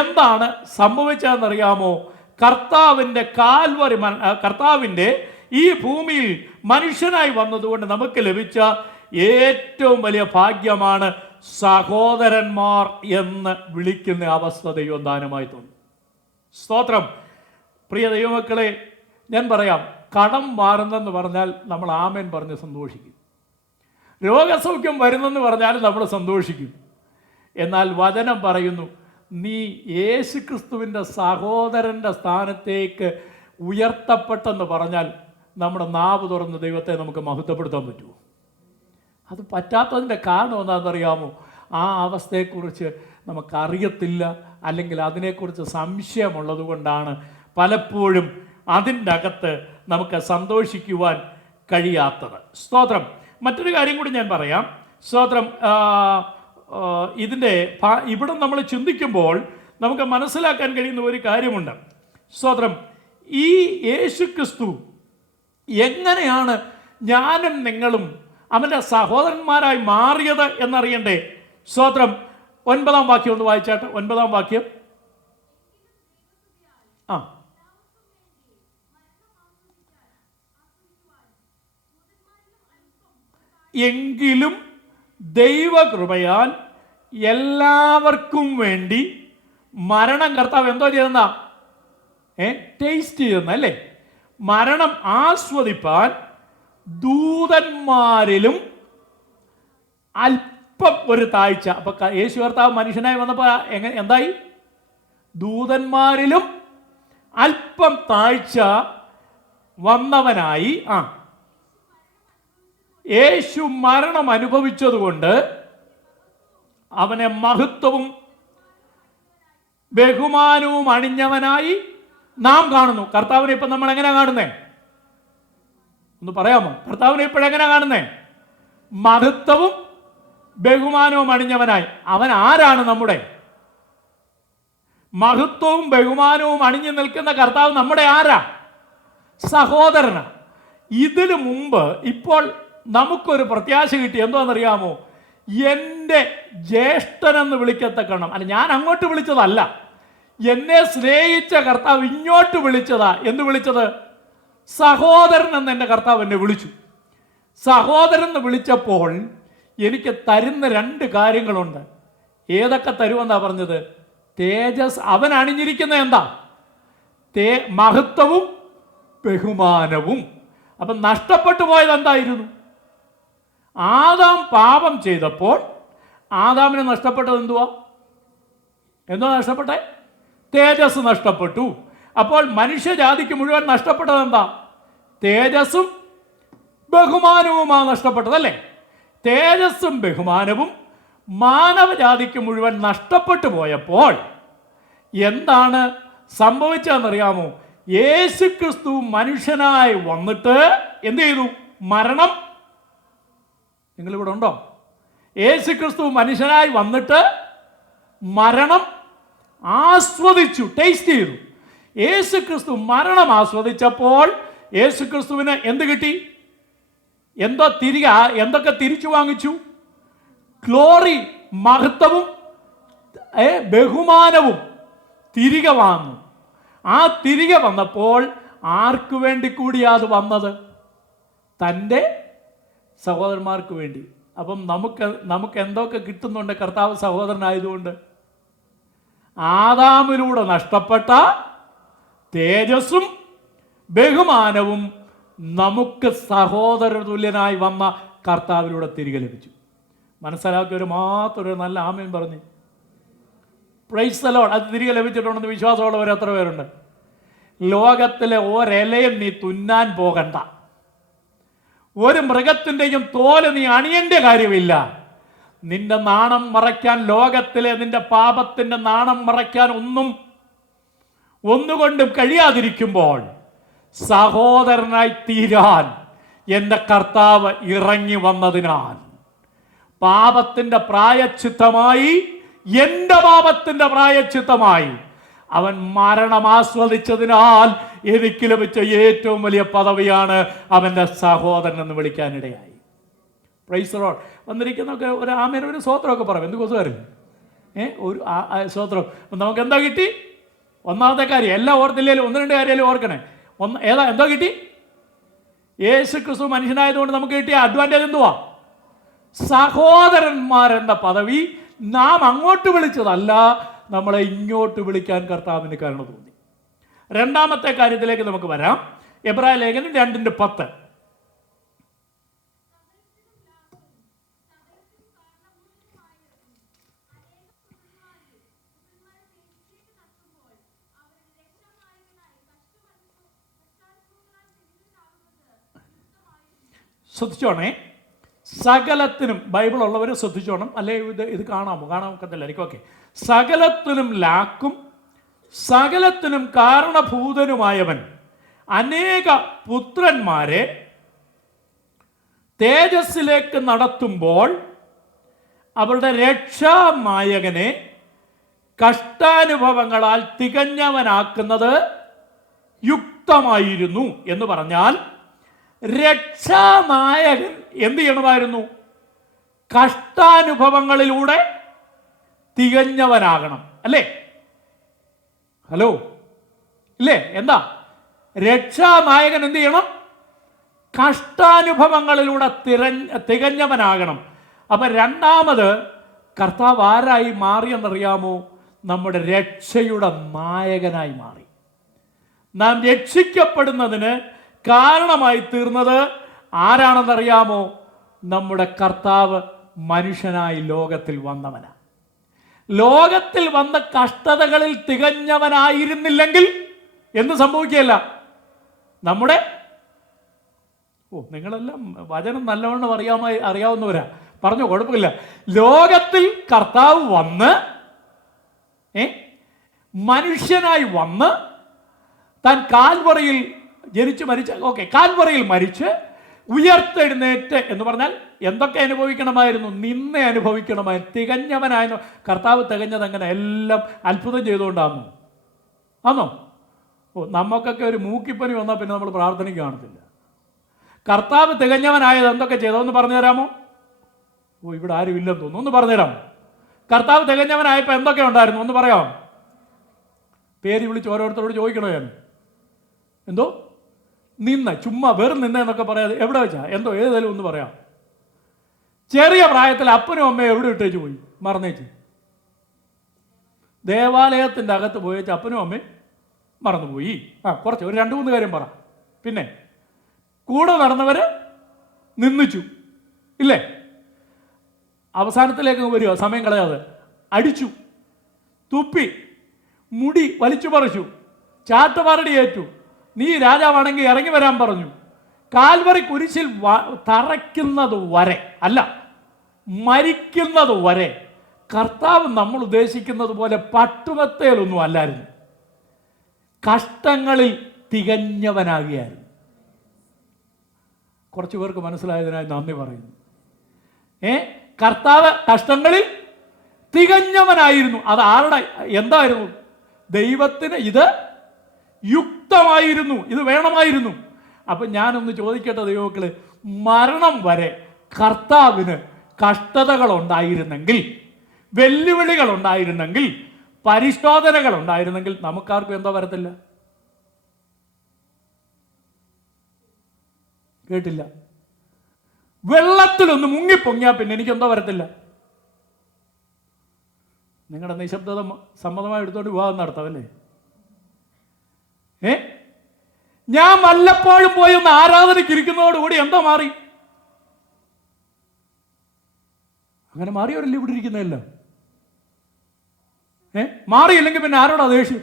എന്താണ് സംഭവിച്ചതെന്നറിയാമോ? കർത്താവിൻ്റെ ഈ ഭൂമിയിൽ മനുഷ്യനായി വന്നതുകൊണ്ട് നമുക്ക് ലഭിച്ച ഏറ്റവും വലിയ ഭാഗ്യമാണ് സഹോദരന്മാർ എന്ന് വിളിക്കുന്ന അവസ്ഥ ദൈവം ദാനമായി തോന്നി. സ്തോത്രം. പ്രിയ ദൈവമക്കളെ, ഞാൻ പറയാം, കടം മാറുന്നെന്ന് പറഞ്ഞാൽ നമ്മൾ ആമേൻ പറഞ്ഞ് സന്തോഷിക്കും. രോഗസൗഖ്യം വരുന്നെന്ന് പറഞ്ഞാൽ നമ്മൾ സന്തോഷിക്കും. എന്നാൽ വചനം പറയുന്നു, നീ യേശുക്രിസ്തുവിൻ്റെ സഹോദരൻ്റെ സ്ഥാനത്തേക്ക് ഉയർത്തപ്പെട്ടെന്ന് പറഞ്ഞാൽ നമ്മുടെ നാവ് തുറന്ന് ദൈവത്തെ നമുക്ക് മഹത്വപ്പെടുത്താൻ പറ്റുമോ? അത് പറ്റാത്തതിൻ്റെ കാരണം എന്താണെന്നറിയാമോ? ആ അവസ്ഥയെക്കുറിച്ച് നമുക്കറിയത്തില്ല, അല്ലെങ്കിൽ അതിനെക്കുറിച്ച് സംശയമുള്ളത് കൊണ്ടാണ് പലപ്പോഴും അതിൻ്റെ അകത്ത് നമുക്ക് സന്തോഷിക്കുവാൻ കഴിയാത്തത്. സ്തോത്രം. മറ്റൊരു കാര്യം കൂടി ഞാൻ പറയാം. സ്തോത്രം. ഇവിടെ നമ്മൾ ചിന്തിക്കുമ്പോൾ നമുക്ക് മനസ്സിലാക്കാൻ കഴിയുന്ന ഒരു കാര്യമുണ്ട്. സ്തോത്രം. ഈ യേശുക്രിസ്തു എങ്ങനെയാണ് ഞാനും നിങ്ങളും അവൻ്റെ സഹോദരന്മാരായി മാറിയത് എന്നറിയണ്ടേ? സ്തോത്രം. 9-ാം വാക്യം ഒന്ന് വായിച്ചാട്ടെ. 9-ാം വാക്യം. എങ്കിലും ദൈവകൃപയാൽ എല്ലാവർക്കും വേണ്ടി മരണം കർത്താവ് എന്തോ ചെയ്തെന്നാ? ടേസ്റ്റ് ചെയ്തെന്ന അല്ലേ? മരണം ആസ്വദിപ്പാൻ ദൂതന്മാരിലും അല്പം ഒരു താഴ്ച. അപ്പൊ യേശു കർത്താവ് മനുഷ്യനായി വന്നപ്പോൾ എന്തായി? ദൂതന്മാരിലും അല്പം താഴ്ച വന്നവനായി. യേശു മരണം അനുഭവിച്ചതുകൊണ്ട് അവനെ മഹത്വവും ബഹുമാനവും അണിഞ്ഞവനായി നാം കാണുന്നു. കർത്താവിനെ ഇപ്പം നമ്മൾ എങ്ങനെ കാണുന്നേ? ഒന്ന് പറയാമോ? കർത്താവിനെ ഇപ്പോഴെങ്ങനെ കാണുന്നേ? മഹത്വവും ബഹുമാനവും അണിഞ്ഞവനായി. അവൻ ആരാണ്? നമ്മുടെ മഹത്വവും ബഹുമാനവും അണിഞ്ഞു നിൽക്കുന്ന കർത്താവ് നമ്മുടെ ആരാ? സഹോദരനാണ്. ഇതിനു മുമ്പ് ഇപ്പോൾ നമുക്കൊരു പ്രത്യാശ കിട്ടി. എന്താണെന്നറിയാമോ? എൻ്റെ ജ്യേഷ്ഠനെന്ന് വിളിക്കത്തക്കണം. അല്ല, ഞാൻ അങ്ങോട്ട് വിളിച്ചതല്ല, എന്നെ സ്നേഹിച്ച കർത്താവ് ഇങ്ങോട്ട് വിളിച്ചതാ. എന്ത് വിളിച്ചത്? സഹോദരൻ എന്ന് എൻ്റെ കർത്താവ് എന്നെ വിളിച്ചു. സഹോദരൻ എന്ന് വിളിച്ചപ്പോൾ എനിക്ക് തരുന്ന 2 കാര്യങ്ങളുണ്ട്. ഏതൊക്കെ തരുമെന്നാ പറഞ്ഞത്? തേജസ്. അവൻ അണിഞ്ഞിരിക്കുന്ന എന്താ? മഹത്വവും ബഹുമാനവും. അപ്പം നഷ്ടപ്പെട്ടു പോയത് എന്തായിരുന്നു? ആദാം പാപം ചെയ്തപ്പോൾ ആദാമിന് നഷ്ടപ്പെട്ടത് എന്തുവാ? എന്തോ നഷ്ടപ്പെട്ടെ? തേജസ് നഷ്ടപ്പെട്ടു. അപ്പോൾ മനുഷ്യജാതിക്ക് മുഴുവൻ നഷ്ടപ്പെട്ടത് എന്താ? തേജസ്സും ബഹുമാനവുമാണ് നഷ്ടപ്പെട്ടത്, അല്ലേ? തേജസ്സും ബഹുമാനവും മാനവജാതിക്ക് മുഴുവൻ നഷ്ടപ്പെട്ടു പോയപ്പോൾ എന്താണ് സംഭവിച്ചതെന്നറിയാമോ? യേശുക്രിസ്തു മനുഷ്യനായി വന്നിട്ട് എന്ത് ചെയ്തു? മരണം. നിങ്ങളിവിടെ ഉണ്ടോ? യേശുക്രിസ്തു മനുഷ്യനായി വന്നിട്ട് മരണം ആസ്വദിച്ചു, ടേസ്റ്റ് ചെയ്തു. യേശുക്രിസ്തു മരണം ആസ്വദിച്ചപ്പോൾ യേശുക്രിസ്തുവിന് എന്ത് കിട്ടി? എന്തൊക്കെ തിരിച്ചു വാങ്ങിച്ചു? ഗ്ലോറി, മഹത്വവും ബഹുമാനവും തിരികെ വന്നു. ആ തിരികെ വന്നപ്പോൾ ആർക്കു വേണ്ടി കൂടിയാ അത് വന്നത്? തൻ്റെ സഹോദരന്മാർക്ക് വേണ്ടി. അപ്പം നമുക്ക് എന്തൊക്കെ കിട്ടുന്നുണ്ട് കർത്താവ് സഹോദരനായതുകൊണ്ട്? ആദാമിലൂടെ നഷ്ടപ്പെട്ട തേജസ്സും ബഹുമാനവും നമുക്ക് സഹോദര തുല്യനായി വന്ന കർത്താവിലൂടെ തിരികെ ലഭിച്ചു. മനസ്സിലാക്കിയവർ മാത്രം ഒരു നല്ല ആമേൻ പറഞ്ഞു. Price the Lord. അത് തിരികെ ലഭിച്ചിട്ടുണ്ടെന്ന് വിശ്വാസമുള്ളവർ എത്ര പേരുണ്ട്? ലോകത്തിലെ ഒരിലയും നീ തുന്നാൻ പോകണ്ട, ഒരു മൃഗത്തിൻ്റെയും തോല് നീ അണിയേണ്ട കാര്യമില്ല. നിന്റെ നാണം മറയ്ക്കാൻ, ലോകത്തിലെ നിന്റെ പാപത്തിൻ്റെ നാണം മറയ്ക്കാൻ ഒന്നുകൊണ്ടും കഴിയാതിരിക്കുമ്പോൾ സഹോദരനായി തീരാൻ എൻ്റെ കർത്താവ് ഇറങ്ങി വന്നതിനാൽ പാപത്തിൻ്റെ പ്രായശ്ചിത്തമായി, എൻ്റെ പാപത്തിൻ്റെ പ്രായശ്ചിത്തമായി അവൻ മരണം ആസ്വദിച്ചതിനാൽ എനിക്ക് ലഭിച്ച ഏറ്റവും വലിയ പദവിയാണ് അവൻ്റെ സഹോദരൻ എന്ന് വിളിക്കാനിടയായി. Praise the lord. വന്നിരിക്കുന്നൊക്കെ ഒരു ആമേൻ, ഒരു സ്വോത്രമൊക്കെ പറയാം. എന്ത് കൊസുകാരില്ല? ഒരു സ്വോത്രം. നമുക്ക് എന്താ കിട്ടി? ഒന്നാമത്തെ കാര്യം, എല്ലാം ഓർത്തില്ലേലും 1-2 കാര്യമല്ലേ ഓർക്കണേ. എന്തോ കിട്ടി? യേശു ക്രിസ്തു മനുഷ്യനായതുകൊണ്ട് നമുക്ക് കിട്ടിയ അഡ്വാൻറ്റേജ് എന്തുവാ? സഹോദരന്മാരെന്ന പദവി. നാം അങ്ങോട്ട് വിളിച്ചതല്ല, നമ്മളെ ഇങ്ങോട്ട് വിളിക്കാൻ കർത്താവിന് കാരണം തോന്നി. രണ്ടാമത്തെ കാര്യത്തിലേക്ക് നമുക്ക് വരാം. എബ്രായ ലേഖനം 2:10. ശ്രദ്ധിച്ചോണേ, സകലത്തിനും, ബൈബിൾ ഉള്ളവർ ശ്രദ്ധിച്ചോണം, അല്ലെ ഇത് കാണാൻ ഒക്കത്തില്ല എനിക്ക്. ഓക്കെ. സകലത്തിനും ലാക്കും സകലത്തിനും കാരണഭൂതനുമായവൻ അനേക പുത്രന്മാരെ തേജസ്സിലേക്ക് നടത്തുമ്പോൾ അവരുടെ രക്ഷാനായകനെ കഷ്ടാനുഭവങ്ങളാൽ തികഞ്ഞവനാക്കുന്നത് യുക്തമായിരുന്നു എന്ന് പറഞ്ഞാൽ, രക്ഷാനായകൻ എന്ത് ചെയ്യണമായിരുന്നു? കഷ്ടാനുഭവങ്ങളിലൂടെ തികഞ്ഞവനാകണം, അല്ലേ? ഹലോ, ഇല്ലേ? എന്താ രക്ഷാനായകൻ എന്ത് ചെയ്യണം? കഷ്ടാനുഭവങ്ങളിലൂടെ തികഞ്ഞവനാകണം. അപ്പൊ രണ്ടാമത് കർത്താവ് ആരായി മാറിയെന്നറിയാമോ? നമ്മുടെ രക്ഷയുടെ നായകനായി മാറി. നാം രക്ഷിക്കപ്പെടുന്നതിന് കാരണമായി തീർന്നത് ആരാണെന്നറിയാമോ? നമ്മുടെ കർത്താവ് മനുഷ്യനായി ലോകത്തിൽ വന്നവനാണ്. ലോകത്തിൽ വന്ന കഷ്ടതകളിൽ തികഞ്ഞവനായിരുന്നില്ലെങ്കിൽ എന്ത് സംഭവിക്കുകയല്ല? നിങ്ങളെല്ലാം വചനം നല്ലവണ്ണം അറിയാവുന്നവരാ, പറഞ്ഞു, കുഴപ്പമില്ല. ലോകത്തിൽ കർത്താവ് വന്ന് മനുഷ്യനായി വന്ന് താൻ കാൽവറിയിൽ ജനിച്ച് മരിച്ച, കാൽവറിയിൽ മരിച്ച് ഉയർത്തെഴുന്നേറ്റ് എന്ന് പറഞ്ഞാൽ എന്തൊക്കെ അനുഭവിക്കണമായിരുന്നു? നിന്ന അനുഭവിക്കണമായിരുന്നു. തികഞ്ഞവനായിരുന്നു. കർത്താവ് തികഞ്ഞത് അങ്ങനെ എല്ലാം അത്ഭുതം ചെയ്തുകൊണ്ടാണോ? നമുക്കൊക്കെ ഒരു മൂക്കിപ്പനി വന്നാൽ പിന്നെ നമ്മൾ പ്രാർത്ഥനയ്ക്ക് കാണത്തില്ല. കർത്താവ് തികഞ്ഞവനായത് എന്തൊക്കെ ചെയ്തോന്ന് പറഞ്ഞു തരാമോ? ഇവിടെ ആരും ഇല്ലെന്ന് തോന്നുന്നു, ഒന്ന് പറഞ്ഞുതരാമോ? കർത്താവ് തികഞ്ഞവനായപ്പോൾ എന്തൊക്കെ ഉണ്ടായിരുന്നു ഒന്ന് പറയാമോ? പേര് വിളിച്ച് ഓരോരുത്തരോട് ചോദിക്കണോ ഞാൻ? എന്തോ നിന്ന, ചുമ്മാ വെറും നിന്ന എന്നൊക്കെ പറയാതെ എവിടെ വെച്ചാ? ഏതായാലും ഒന്ന് പറയാം. ചെറിയ പ്രായത്തിൽ അപ്പനും അമ്മയും എവിടെ ഇട്ടേച്ച് പോയി? മറന്നേച്ച്. ദേവാലയത്തിൻ്റെ അകത്ത് പോയേച്ച് അപ്പനും അമ്മയും മറന്നുപോയി. കുറച്ച് ഒരു 2-3 കാര്യം പറ. പിന്നെ കൂടെ നടന്നവർ നിന്നിച്ചു ഇല്ലേ? അവസാനത്തിലേക്ക് വരിക, സമയം കളയാതെ. അടിച്ചു, തുപ്പി, മുടി വലിച്ചു പറിച്ചു, ചാട്ടുപാറടി ഏറ്റു, നീ രാജാവാണെങ്കിൽ ഇറങ്ങി വരാൻ പറഞ്ഞു. കാൽവറി കുരിശിൽ തറയ്ക്കുന്നത് വരെ, അല്ല മരിക്കുന്നത് വരെ കർത്താവ് നമ്മൾ ഉദ്ദേശിക്കുന്നത് പോലെ പട്ടുമത്തയിലൊന്നും അല്ലായിരുന്നു. കഷ്ടങ്ങളിൽ തികഞ്ഞവനാകിയായിരുന്നു. കുറച്ചു പേർക്ക് മനസ്സിലായതിനായി നന്ദി പറയുന്നു. കർത്താവ് കഷ്ടങ്ങളിൽ തികഞ്ഞവനായിരുന്നു. അത് ആരുടെ എന്തായിരുന്നു? ദൈവത്തിന് ഇത് യുക്തമായിരുന്നു, ഇത് വേണമായിരുന്നു. അപ്പം ഞാനൊന്ന് ചോദിക്കട്ടെ ദൈവമക്കള്, മരണം വരെ കർത്താവിന് കഷ്ടതകൾ ഉണ്ടായിരുന്നെങ്കിൽ, വെല്ലുവിളികൾ ഉണ്ടായിരുന്നെങ്കിൽ, പരിശോധനകൾ ഉണ്ടായിരുന്നെങ്കിൽ നമുക്കാർക്കും എന്തോ വരത്തില്ല? കേട്ടില്ല. വെള്ളത്തിലൊന്ന് മുങ്ങിപ്പൊങ്ങിയാൽ പിന്നെ എനിക്കെന്തോ വരത്തില്ല? നിങ്ങളുടെ നിശബ്ദത സമ്മതമായി എടുത്തോണ്ട് വിവാഹം നടത്താമല്ലേ? ഞാൻ വല്ലപ്പോഴും പോയി ഒന്ന് ആരാധനയ്ക്ക് ഇരിക്കുന്നതോടുകൂടി എന്തോ മാറി? അങ്ങനെ മാറിയവരല്ലേ ഇവിടെ ഇരിക്കുന്നതല്ലോ. മാറിയില്ലെങ്കിൽ പിന്നെ ആരോടാ ദേഷ്യം?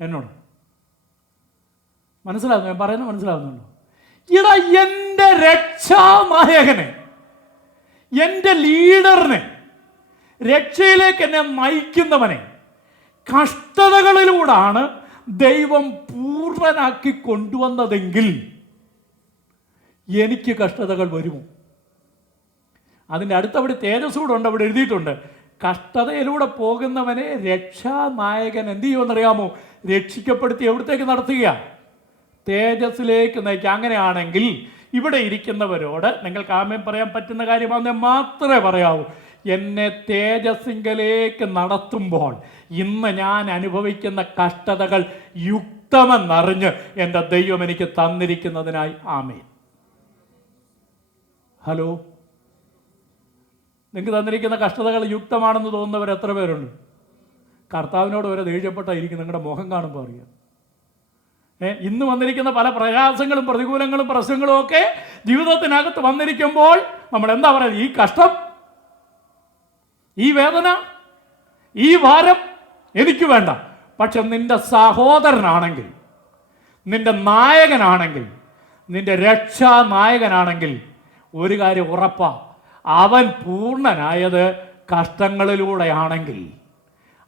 എന്നോട്. മനസ്സിലാവുന്നു ഞാൻ പറയുന്നത്? മനസ്സിലാവുന്നുണ്ടോ? ഇടാ, എൻ്റെ രക്ഷാനായകനെ, എൻ്റെ ലീഡറിനെ, രക്ഷയിലേക്ക് എന്നെ നയിക്കുന്നവനെ കഷ്ടതകളിലൂടാണ് ദൈവം പൂർണ്ണനാക്കി കൊണ്ടുവന്നതെങ്കിൽ എനിക്ക് കഷ്ടതകൾ വരുമോ? അതിൻ്റെ അടുത്തവിടെ തേജസ്സൂടെ ഉണ്ട്, അവിടെ എഴുതിയിട്ടുണ്ട്, കഷ്ടതയിലൂടെ പോകുന്നവനെ രക്ഷാനായകൻ എന്ത് ചെയ്യുമെന്നറിയാമോ? രക്ഷിക്കപ്പെടുത്തി എവിടത്തേക്ക് നടത്തുക? തേജസ്സിലേക്ക് നയിക്കുക. അങ്ങനെയാണെങ്കിൽ ഇവിടെ ഇരിക്കുന്നവരോട് നിങ്ങൾക്ക് ആമേൻ പറയാൻ പറ്റുന്ന കാര്യമാണെന്ന് മാത്രമേ പറയാവൂ. എന്നെ തേജസ്സിങ്കലേക്ക് നടത്തുമ്പോൾ ഇന്ന് ഞാൻ അനുഭവിക്കുന്ന കഷ്ടതകൾ യുക്തമെന്നറിഞ്ഞ് എൻ്റെ ദൈവം എനിക്ക് തന്നിരിക്കുന്നതിനായി ആമേൻ. ഹലോ, നിങ്ങൾക്ക് തന്നിരിക്കുന്ന കഷ്ടതകൾ യുക്തമാണെന്ന് തോന്നുന്നവർ എത്ര പേരുണ്ട്? കർത്താവിനോട് വരെ ദേഷ്യപ്പെട്ടായിരിക്കും നിങ്ങളുടെ മുഖം കാണുമ്പോൾ അറിയാം. ഇന്ന് വന്നിരിക്കുന്ന പല പ്രയാസങ്ങളും പ്രതികൂലങ്ങളും പ്രശ്നങ്ങളും ഒക്കെ ജീവിതത്തിനകത്ത് വന്നിരിക്കുമ്പോൾ നമ്മൾ എന്താ പറയുന്നത്? ഈ കഷ്ടം, ഈ വേദന, ഈ ഭാരം എനിക്ക് വേണ്ട. പക്ഷെ നിന്റെ സഹോദരനാണെങ്കിൽ, നിന്റെ നായകനാണെങ്കിൽ, നിന്റെ രക്ഷാനായകനാണെങ്കിൽ ഒരു കാര്യം ഉറപ്പാ, അവൻ പൂർണ്ണനായത് കഷ്ടങ്ങളിലൂടെയാണെങ്കിൽ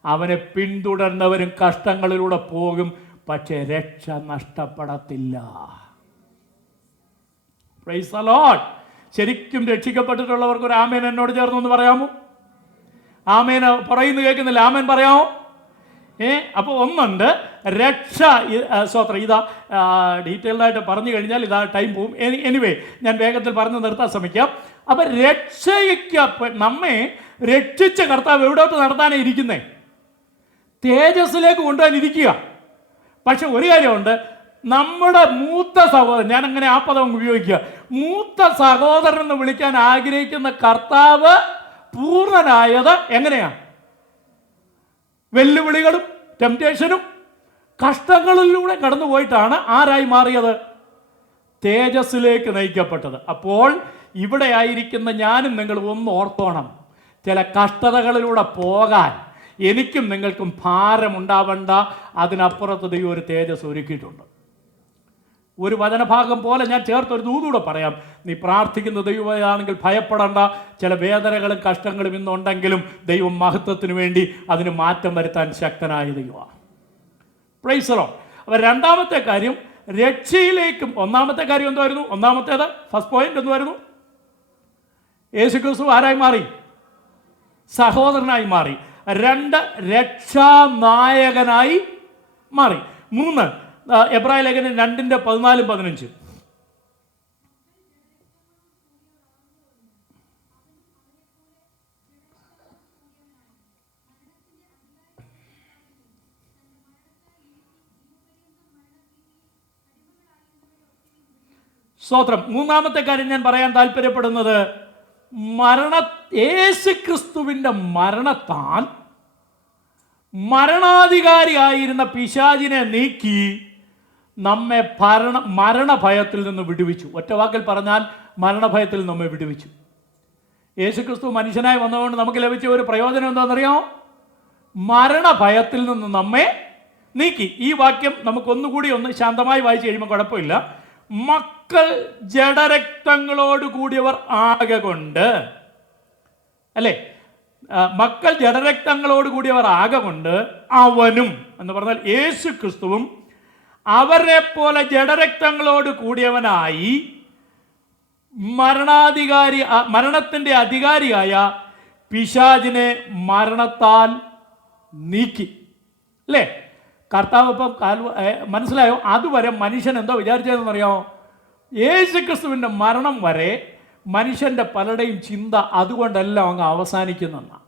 അവനെ പിന്തുടർന്നവരും കഷ്ടങ്ങളിലൂടെ പോകും, പക്ഷേ രക്ഷ നഷ്ടപ്പെടത്തില്ല. Price the Lord. ശരിക്കും രക്ഷിക്കപ്പെട്ടിട്ടുള്ളവർക്ക് ഒരു ആമേൻ എന്നോട് ചേർന്നൊന്ന് പറയാമോ? ആമേൻ പറയുന്നു കേൾക്കുന്നില്ല? ആമേൻ പറയാമോ? അപ്പോൾ ഒന്നുണ്ട് രക്ഷ. സ്വത്രം ഇതാ ഡീറ്റെയിൽഡായിട്ട് പറഞ്ഞു കഴിഞ്ഞാൽ ഇതാ ടൈം പോവും. എനിവേ ഞാൻ വേഗത്തിൽ പറഞ്ഞു നിർത്താൻ ശ്രമിക്കാം. അപ്പം രക്ഷയ്ക്ക് നമ്മെ രക്ഷിച്ച കർത്താവ് എവിടോട്ട് നടത്താനേ ഇരിക്കുന്നേ? തേജസ്സിലേക്ക് കൊണ്ടുപോകാൻ ഇരിക്കുക. പക്ഷെ ഒരു കാര്യമുണ്ട്, നമ്മുടെ മൂത്ത സഹോദരൻ, ഞാൻ അങ്ങനെ ആ പദം ഉപയോഗിക്കുക, മൂത്ത സഹോദരൻ എന്ന് വിളിക്കാൻ ആഗ്രഹിക്കുന്ന കർത്താവ് പൂർണ്ണനായത് എങ്ങനെയാണ്? വെല്ലുവിളികളും ടെംപ്റ്റേഷനും കഷ്ടങ്ങളിലൂടെ കടന്നുപോയിട്ടാണ് ആരായി മാറിയത്? തേജസ്സിലേക്ക് നയിക്കപ്പെട്ടത്. അപ്പോൾ ഇവിടെ ആയിരിക്കുന്ന ഞാനും നിങ്ങളും ഒന്ന് ഓർത്തോണം, ചില കഷ്ടതകളിലൂടെ പോകാൻ എനിക്കും നിങ്ങൾക്കും ഭാരമുണ്ടാവേണ്ട. അതിനപ്പുറത്ത് ദൈവം ഒരു തേജസ് ഒരുക്കിയിട്ടുണ്ട്. ഒരു വചനഭാഗം പോലെ ഞാൻ ചേർത്തൊരു ദൂതൂടെ പറയാം. നീ പ്രാർത്ഥിക്കുന്ന ദൈവമാണെങ്കിൽ ഭയപ്പെടേണ്ട. ചില വേദനകളും കഷ്ടങ്ങളും ഇന്നുണ്ടെങ്കിലും ദൈവം മഹത്വത്തിന് വേണ്ടി അതിന് മാറ്റം വരുത്താൻ ശക്തനായ ദൈവമാണ്. Price the Lord. അപ്പോൾ രണ്ടാമത്തെ കാര്യം രക്ഷയിലേക്കും, ഒന്നാമത്തെ കാര്യം എന്തായിരുന്നു? ഒന്നാമത്തേത് ഫസ്റ്റ് പോയിന്റ് എന്തുവായിരുന്നു? യേശുക്രിസ്തു ആരായി മാറി? സഹോദരനായി മാറി. 2, രക്ഷാനായകനായി മാറി. 3, എബ്രായ ലേഖനം 2:14-15. സ്തോത്രം. മൂന്നാമത്തെ കാര്യം ഞാൻ പറയാൻ താല്പര്യപ്പെടുന്നത്, യേശുക്രിസ്തുവിൻ്റെ മരണത്താൽ മരണാധികാരിയായിരുന്ന പിശാചിനെ നീക്കി നമ്മെ മരണഭയത്തിൽ നിന്ന് വിടുവിച്ചു. ഒറ്റ വാക്കിൽ പറഞ്ഞാൽ മരണഭയത്തിൽ നമ്മെ വിടുവിച്ചു. യേശുക്രിസ്തു മനുഷ്യനായി വന്നതുകൊണ്ട് നമുക്ക് ലഭിച്ച ഒരു പ്രയോജനം എന്താണെന്നറിയാമോ? മരണഭയത്തിൽ നിന്ന് നമ്മെ നീക്കി. ഈ വാക്യം നമുക്കൊന്നുകൂടി ഒന്ന് ശാന്തമായി വായിച്ചു കഴിയുമ്പോൾ കുഴപ്പമില്ല. മക്കൾ ജഡരക്തങ്ങളോട് കൂടിയവർ ആകൊണ്ട്, അല്ലേ? മക്കൾ ജഡരക്തങ്ങളോട് കൂടിയവർ ആകൊണ്ട് അവനും എന്ന് പറഞ്ഞാൽ യേശുക്രിസ്തുവും അവരെ പോലെ ജഡരക്തങ്ങളോട് കൂടിയവനായി മരണത്തിൻ്റെ അധികാരിയായ പിശാചിനെ മരണത്താൽ നീക്കി. അല്ലേ? കർത്താവ് ഇപ്പം മനസ്സിലായോ? അതുവരെ മനുഷ്യൻ എന്തോ വിചാരിച്ചതെന്നറിയാമോ? യേശുക്രിസ്തുവിൻ്റെ മരണം വരെ മനുഷ്യൻ്റെ പലരുടെയും ചിന്ത അതുകൊണ്ടെല്ലാം അങ്ങ് അവസാനിക്കുന്നെന്നാണ്.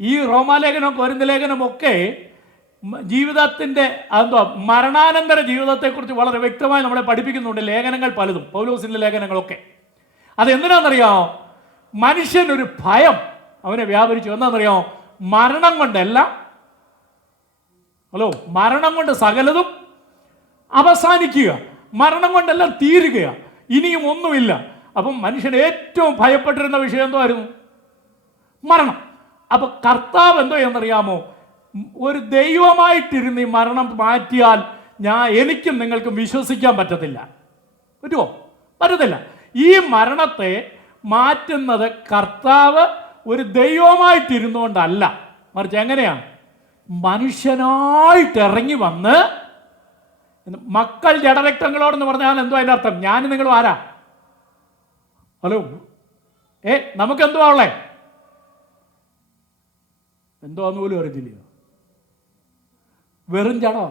ഈ റോമാലേഖനം കൊരിന്ത ലേഖനമൊക്കെ ജീവിതത്തിൻ്റെ മരണാനന്തര ജീവിതത്തെക്കുറിച്ച് വളരെ വ്യക്തമായി നമ്മളെ പഠിപ്പിക്കുന്നുണ്ട്. ലേഖനങ്ങൾ പലതും, പൗലോസിൻ്റെ ലേഖനങ്ങളൊക്കെ. അതെന്തിനാണെന്നറിയാമോ? മനുഷ്യനൊരു ഭയം അവനെ വ്യാപരിച്ചു. എന്താണെന്നറിയാമോ? മരണം കൊണ്ടെല്ലാം, മരണം കൊണ്ട് സകലതും അവസാനിക്കുക, മരണം കൊണ്ടെല്ലാം തീരുകയാണ്, ഇനിയും ഒന്നുമില്ല. അപ്പം മനുഷ്യൻ ഏറ്റവും ഭയപ്പെട്ടിരുന്ന വിഷയം എന്തായിരുന്നു? മരണം. അപ്പൊ കർത്താവ് എന്തോ എന്നറിയാമോ? ഒരു ദൈവമായിട്ടിരുന്ന് ഈ മരണം മാറ്റിയാൽ എനിക്കും നിങ്ങൾക്കും വിശ്വസിക്കാൻ പറ്റത്തില്ല. പറ്റുമോ? പറ്റത്തില്ല. ഈ മരണത്തെ മാറ്റുന്നത് കർത്താവ് ഒരു ദൈവമായിട്ടിരുന്നുകൊണ്ടല്ല, മറിച്ച് എങ്ങനെയാണ്? മനുഷ്യനായിട്ട് ഇറങ്ങി വന്ന്, മക്കൾ ജഡരക്തങ്ങളോടെന്ന് പറഞ്ഞാൽ എന്തോ അതിൻ്റെ അർത്ഥം? ഞാൻ നിങ്ങളും ആരാ? നമുക്കെന്തുവാ ഉള്ളേ? എന്തോന്ന് പോലും അറിഞ്ഞില്ല. വെറും ജഡോ.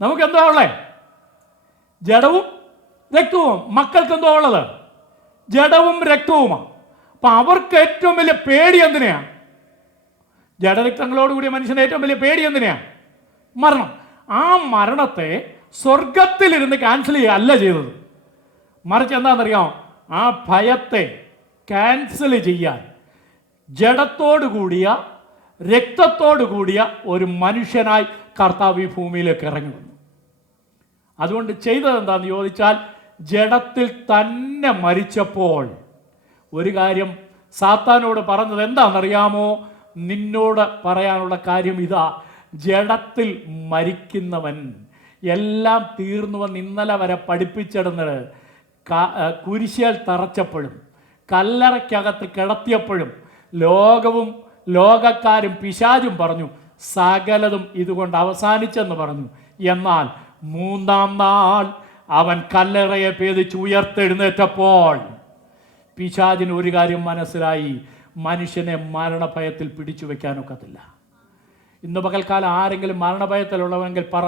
നമുക്കെന്തോ ഉള്ളേ? ജഡവും രക്തവും. മക്കൾക്ക് എന്തോ ഉള്ളത്? ജഡവും രക്തവുമാണ്. അപ്പൊ അവർക്ക് ഏറ്റവും വലിയ പേടി എന്തിനെയാണ്? ജഡരക്തങ്ങളോടുകൂടിയ മനുഷ്യന് ഏറ്റവും വലിയ പേടി എന്തിനെയാണ്? മരണം. ആ മരണത്തെ സ്വർഗത്തിലിരുന്ന് ക്യാൻസൽ ചെയ്യുക അല്ല ചെയ്തത്, മറിച്ച് എന്താണെന്നറിയാമോ? ആ ഭയത്തെ ക്യാൻസൽ ചെയ്യാൻ ജഡത്തോടു കൂടിയ രക്തത്തോടു കൂടിയ ഒരു മനുഷ്യനായി കർത്താവ് ഈ ഭൂമിയിലേക്ക് ഇറങ്ങി വന്നു. അതുകൊണ്ട് ചെയ്തത് എന്താണെന്ന് ചോദിച്ചാൽ, ജഡത്തിൽ തന്നെ മരിച്ചപ്പോൾ ഒരു കാര്യം സാത്താനോട് പറഞ്ഞത് എന്താണെന്നറിയാമോ? നിന്നോട് പറയാനുള്ള കാര്യം ഇതാ, ജഡത്തിൽ മരിക്കുന്നവൻ എല്ലാം തീർന്നുവെന്ന് ഇന്നലെ വരെ പഠിപ്പിച്ചിടുന്നത് കുരിശിൽ തറച്ചപ്പോഴും കല്ലറയ്ക്കകത്ത് കിടത്തിയപ്പോഴും ലോകവും ലോകക്കാരും പിശാചും പറഞ്ഞു സകലതും ഇതുകൊണ്ട് അവസാനിച്ചെന്ന് പറഞ്ഞു. എന്നാൽ മൂന്നാം നാൾ അവൻ കല്ലറയെ ഭേദിച്ച് ഉയർത്തെഴുന്നേറ്റപ്പോൾ പിശാചിന് ഒരു കാര്യം മനസ്സിലായി: മനുഷ്യനെ മരണഭയത്തിൽ പിടിച്ചു വെക്കാനൊക്കത്തില്ല. ഇന്ന് പകൽക്കാലം ആരെങ്കിലും മരണഭയത്തിലുള്ളവെങ്കിൽ പറ,